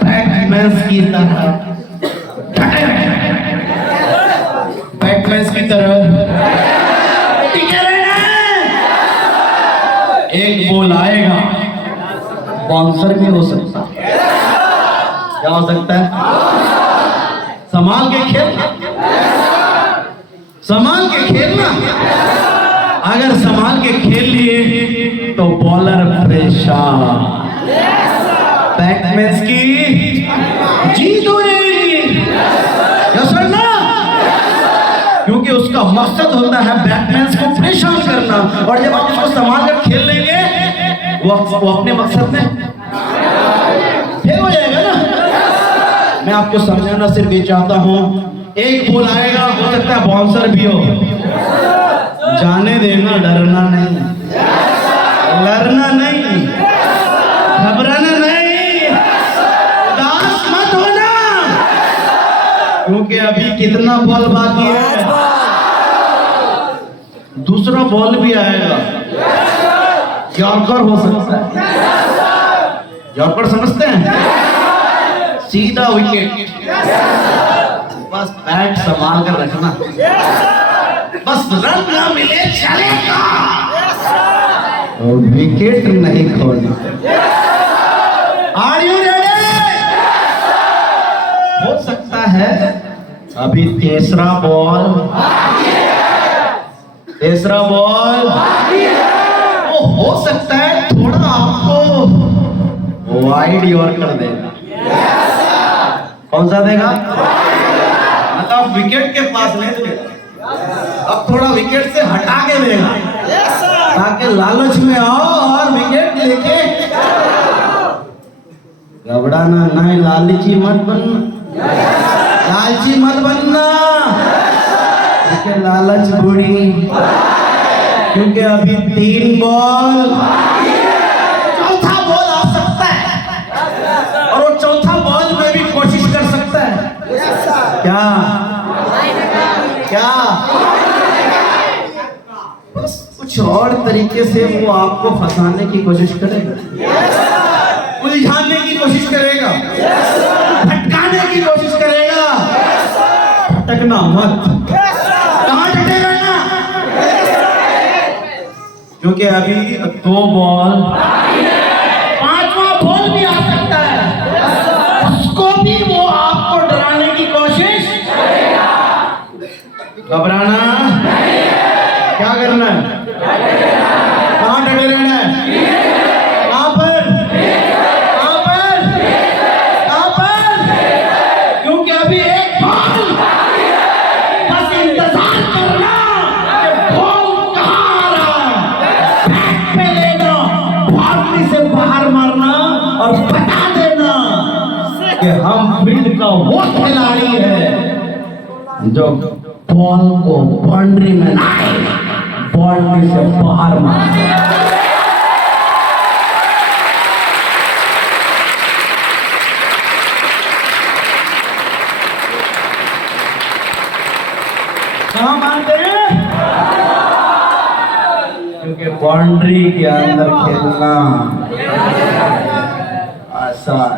बैट्समैन की तरह टिके रहना। एक बॉल आएगा, बाउंसर भी हो सकता है। क्या हो सकता है? संभाल के खेलना, संभाल के खेलना। अगर संभाल के खेल लिए तो बॉलर परेशान, बैट्समैन की जीत हो जाएगी। यस और नो? क्योंकि उसका मकसद होता है बैट्समैन को परेशान करना, और जब आप उसको संभाल कर खेल लेंगे वो अपने मकसद में फेल हो जाएगा ना। मैं आपको समझाना सिर्फ ये चाहता हूं, एक बॉल आएगा, हो सकता है बाउंसर भी हो, जाने देना, डरना नहीं, लड़ना नहीं, घबराना नहीं, उदास मत होना, क्योंकि अभी कितना बॉल बाकी है। दूसरा बॉल भी आएगा, यॉर्कर हो सकता है। यॉर्कर समझते हैं? सीधा विकेट, बस बैट संभाल कर रखना, बस रन ना मिले चलेगा, और विकेट नहीं खोना। Are you ready? हो सकता है अभी तीसरा बॉल वो हो सकता है थोड़ा आपको वाइड यॉर्कर देगा। कौन सा देगा? मतलब विकेट के पास नहीं देगा, अब थोड़ा विकेट से हटा के देगा, ताकि लालच में आओ और विकेट लेके। घबराना नहीं, लालची मत बनना, लालची मत बनना, क्योंकि लालच बुरी। क्योंकि अभी 3 बॉल, चौथा बॉल आ सकता है, और वो चौथा बॉल में भी कोशिश कर सकता है। क्या क्या बस कुछ और तरीके से वो आपको फंसाने की कोशिश करेगा, उलझाने की कोशिश करेगा, भटकाने की कोशिश करेगा। भटकना मत, कहां डटे रहना, क्योंकि अभी 2 बॉल, 5वां बॉल भी आ सकता है, उसको भी वो आपको डराने की कोशिश। घबराना, क्या करना है, कहां डटे रहना है, कहां पर, कहां पर, कहां पर, क्योंकि अभी एक बॉल, बस इंतजार करना कि बॉल कहां आ रहा है, बैट पे लेना, बाउंड्री से बाहर मारना, और बता देना कि हम फील्ड का वो खिलाड़ी है जो बॉल को बाउंड्री में लाए, बाउंड्री से बाहर मारे। कहां मारते हैं? क्योंकि बाउंड्री के अंदर खेलना आसान।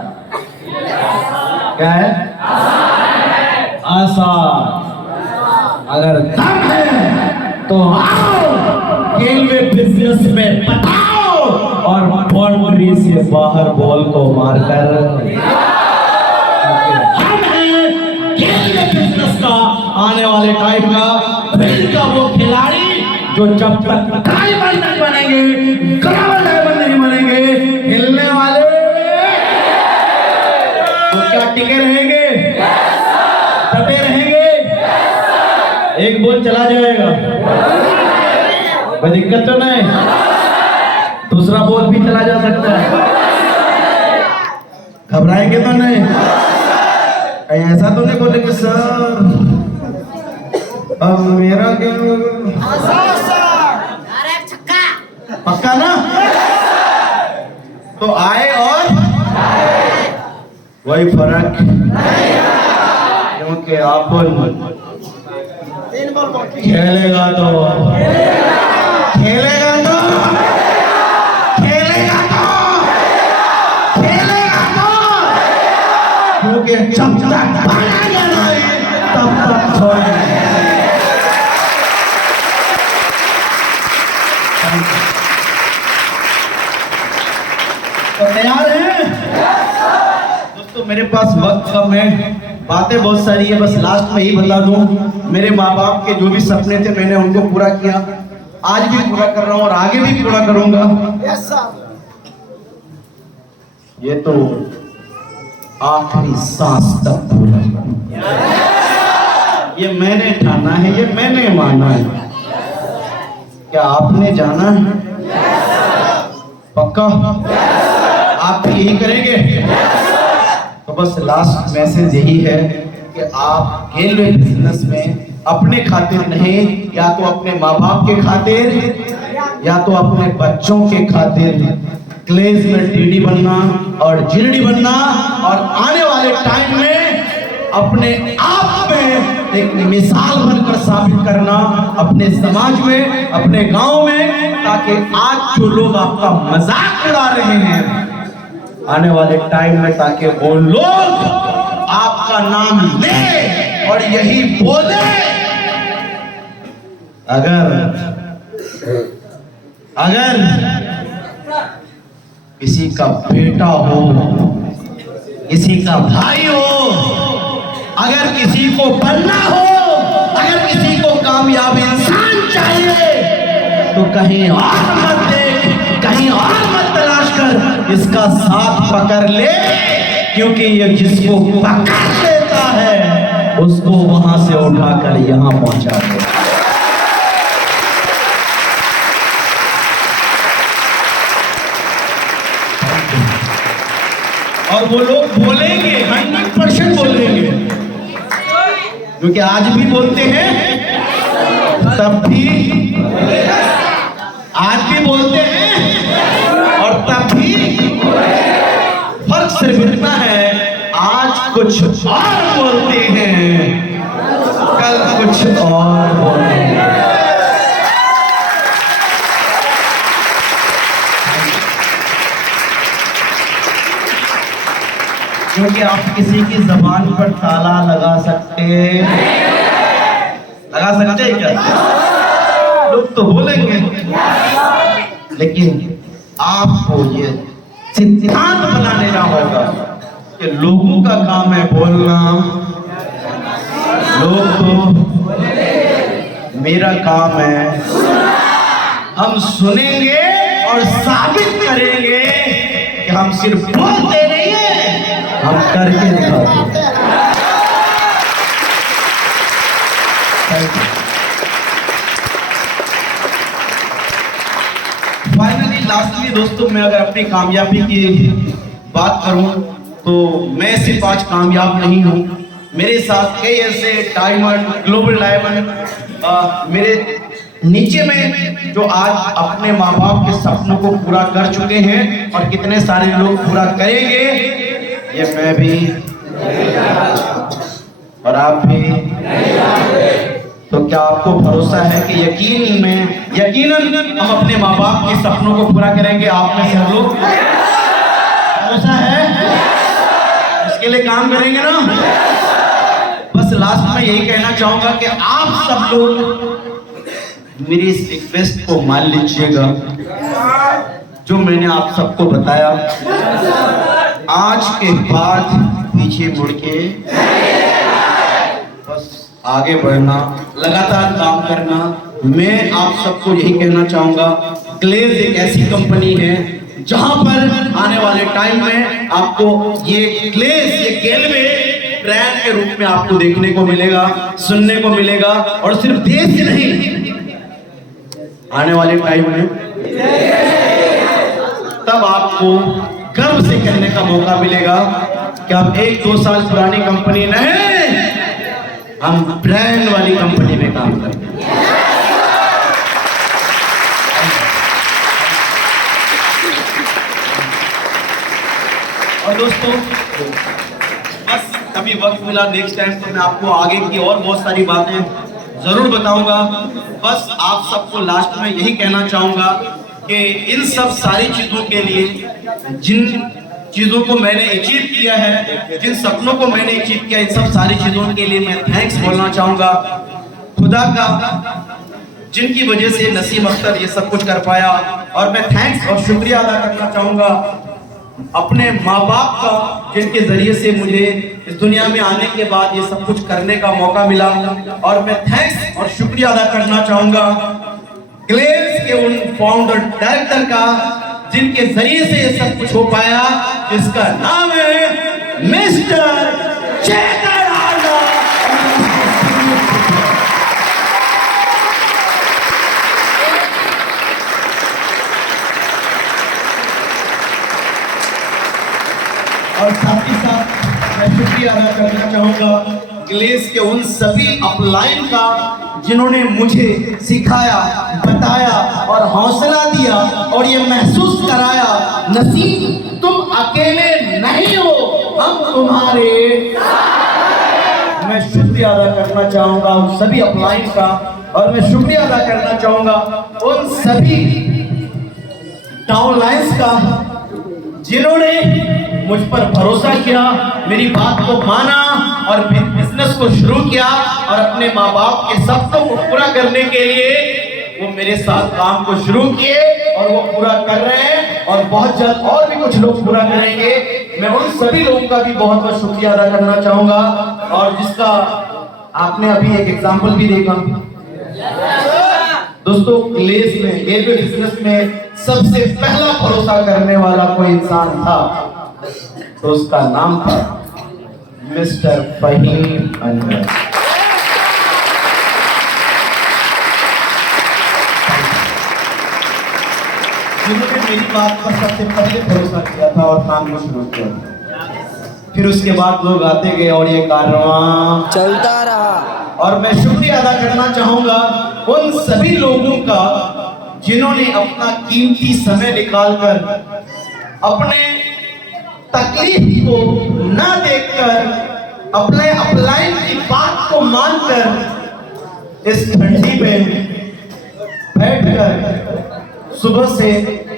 क्या है? आसान। अगर दम है तो आओ, खेल में बिजनेस में बताओ, और बाउंड्री से बाहर बॉल को मारकर हम हैं खेल में बिजनेस का, आने वाले टाइम का, फील्ड का वो खिलाड़ी जो जब तक डायमंड नहीं बनेंगे, ग्लोबल डायमंड नहीं बनेंगे, हिलने वाले तो क्या टिके रहेंगे, डटे रहेंगे। एक बॉल चला जाएगा, कोई दिक्कत तो नहीं, दूसरा बोल भी चला जा सकता है। घबराएंगे तो नहीं, कहीं ऐसा तो नहीं बोले कि सर अब मेरा क्या पक्का ना? तो आए और वही फर्क, क्योंकि आप खेलेगा तो खेलेगा तो खेलेगा तो खेलेगा तो, क्योंकि जब तक पाएगा नहीं तब तक छोड़ेगा। तो तैयार हैं दोस्तों? मेरे पास वक्त कम है, बातें बहुत सारी है, बस लास्ट में ही बता दूं, मेरे माँ बाप के जो भी सपने थे मैंने उनको पूरा किया, आज भी पूरा कर रहा हूं और आगे भी पूरा करूंगा। ये तो आखिरी सांस तक पूरा, ये मैंने ठाना है, ये मैंने माना है। क्या आपने जाना है? पक्का आप यही करेंगे? तो बस लास्ट मैसेज यही है कि आप रेलवे बिजनेस में अपने खातिर नहीं, या तो अपने माँ बाप के खातिर या तो अपने बच्चों के खातिर क्लेज में टीडी बनना और जीडी बनना, और आने वाले टाइम में अपने आप में एक मिसाल बनकर साबित करना अपने समाज में, अपने गांव में, ताकि आज जो लोग आपका मजाक उड़ा रहे हैं आने वाले टाइम में, ताकि वो लोग आपका नाम ले और यही बोले, अगर किसी का बेटा हो, किसी का भाई हो, अगर किसी को बनना हो, अगर किसी को कामयाब इंसान चाहिए, तो कहीं और मत देख, कहीं और मत तलाश कर, इसका साथ पकड़ ले, क्योंकि ये जिसको पकड़ लेता है उसको वहां से उठाकर यहां पहुंचा दे। और वो लोग बोलेंगे, 100% बोलेंगे, क्योंकि आज भी बोलते हैं, तब भी आज भी बोलते हैं और तब भी। फर्क सिर्फ इतना है, आज कुछ और बोलते हैं, कल कुछ और बोलते हैं। क्योंकि आप किसी की जबान पर ताला लगा सकते हैं क्या? लोग तो बोलेंगे, लेकिन आपको ये सिद्धांत बना लेना होगा कि लोगों का काम है बोलना, लोग तो, मेरा काम है हम सुनेंगे और साबित करेंगे कि हम सिर्फ बोलते नहीं है, हम करके दिखाते हैं। फाइनली लास्टली दोस्तों, मैं अगर अपनी कामयाबी की बात करूं तो मैं सिर्फ आज कामयाब नहीं हूं, मेरे साथ कई ऐसे डायमंड, ग्लोबल डायमंड मेरे नीचे में जो आज अपने माँ बाप के सपनों को पूरा कर चुके हैं, और कितने सारे लोग पूरा करेंगे, ये मैं भी और आप भी। तो क्या आपको भरोसा है कि यकीनन हम अपने माँ बाप के सपनों को पूरा करेंगे? आप में सब लोग भरोसा है? इसके लिए काम करेंगे ना? बस लास्ट में यही कहना चाहूंगा कि आप सब लोग मेरी इस रिक्वेस्ट को मान लीजिएगा, जो मैंने आप सबको बताया। आज के बाद पीछे मुड़ के बस आगे बढ़ना, लगातार काम करना। मैं आप सबको यही कहना चाहूंगा, क्लेज एक ऐसी कंपनी है जहां पर आने वाले टाइम में आपको ये क्लेज, ये गेलवे ब्रांड के रूप में आपको देखने को मिलेगा, सुनने को मिलेगा, और सिर्फ देश ही नहीं, आने वाले टाइम में तब आपको गर्व से कहने का मौका मिलेगा कि हम 1-2 साल पुरानी कंपनी नहीं, हम ब्रांड वाली कंपनी में काम करते हैं। और दोस्तों बस कभी वक्त मिला नेक्स्ट टाइम तो मैं आपको आगे की और बहुत सारी बातें जरूर बताऊंगा। बस आप सबको लास्ट में यही कहना चाहूंगा कि इन सब सारी चीजों के लिए, जिन चीजों को मैंने अचीव किया है, जिन सपनों को मैंने अचीव किया, इन सब सारी चीजों के लिए मैं थैंक्स बोलना चाहूंगा खुदा का, जिनकी वजह से नसीम अख्तर ये सब कुछ कर पाया। और मैं थैंक्स और शुक्रिया अदा करना चाहूंगा अपने माँ बाप का, जिनके जरिए से मुझे इस दुनिया में आने के बाद ये सब कुछ करने का मौका मिला। और मैं थैंक्स और शुक्रिया अदा करना चाहूंगा ग्लेज के उन फाउंडर डायरेक्टर का, जिनके जरिए से ये सब कुछ हो पाया, जिसका नाम है मिस्टर चेतन आर्या। और साथ ही साथ मैं शुक्रिया अदा करना चाहूंगा ग्लेज के उन सभी अपलाइन का, जिन्होंने मुझे सिखाया, बताया और हौसला दिया और ये महसूस कराया, नसीब तुम अकेले नहीं हो, हम तुम्हारे। मैं शुक्रिया अदा करना चाहूंगा उन सभी अपलाइन का, और मैं शुक्रिया अदा करना चाहूंगा उन सभी डाउनलाइंस का, जिन्होंने मुझ पर भरोसा किया, मेरी बात को माना और बिजनेस को शुरू किया, और अपने माँ बाप के सपनों को पूरा करने के लिए वो मेरे साथ काम को शुरू किए और वो पूरा कर रहे हैं, और बहुत जल्द और भी कुछ लोग पूरा करेंगे। मैं उन सभी लोगों का भी बहुत बहुत शुक्रिया अदा करना चाहूंगा, और जिसका आपने अभी एक एग्जाम्पल भी देखा दोस्तों, ग्लेज में, रेलवे बिजनेस में सबसे पहला भरोसा करने वाला कोई इंसान था, तो उसका नाम था मिस्टर फहीम अनवर। जिन्होंने मेरी बात पर सबसे पहले भरोसा किया था और काम को शुरू किया। फिर उसके बाद लोग आते गए और ये कारवां चलता रहा। और मैं शुक्रिया अदा करना चाहूंगा उन सभी लोगों का, जिन्होंने अपना कीमती समय निकालकर अपने तकलीफ को ना देखकर, अपने अपलाइन की बात को मानकर इस ठंडी में बैठकर सुबह से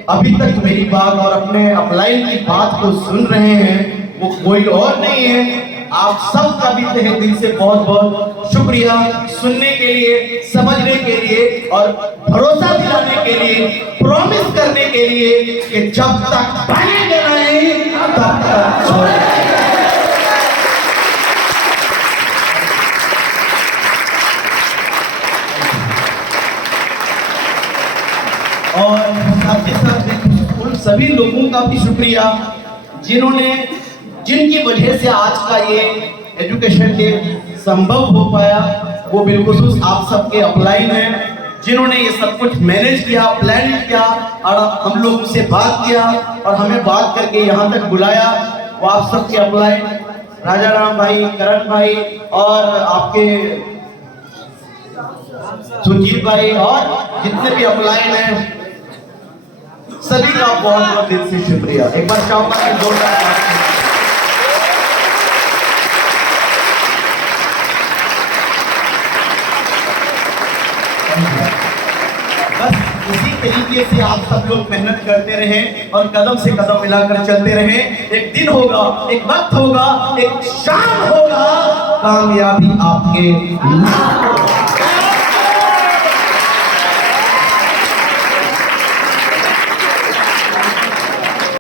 अभी तक मेरी बात और अपने अपलाइन की बात को सुन रहे हैं। वो कोई और नहीं है, आप सबका भी तहे दिल से बहुत बहुत शुक्रिया, सुनने के लिए, समझने के लिए और भरोसा दिलाने के लिए, प्रॉमिस करने के लिए कि जब तक बनेंगे नहीं तब तक छोड़ेंगे। और साथ ही साथ उन सभी लोगों का भी शुक्रिया, जिनकी वजह से आज का ये एजुकेशन डे संभव हो पाया। वो बिलखुसूस आप सबके अपलाइन हैं, जिन्होंने ये सब कुछ मैनेज किया, प्लान किया, और हम लोग से बात किया और हमें बात करके यहाँ तक बुलाया। वो आप सबके अपलाइन, राजा राम भाई, करण भाई और आपके सुजीत भाई और जितने भी अपलाइन हैं, सभी का बहुत बहुत दिल से शुक्रिया। एक बार चाहूंगा कि जोरदार बस इसी तरीके से आप सब लोग मेहनत करते रहें और कदम से कदम मिलाकर चलते रहें। एक दिन होगा, एक वक्त होगा, एक शाम होगा, कामयाबी आपके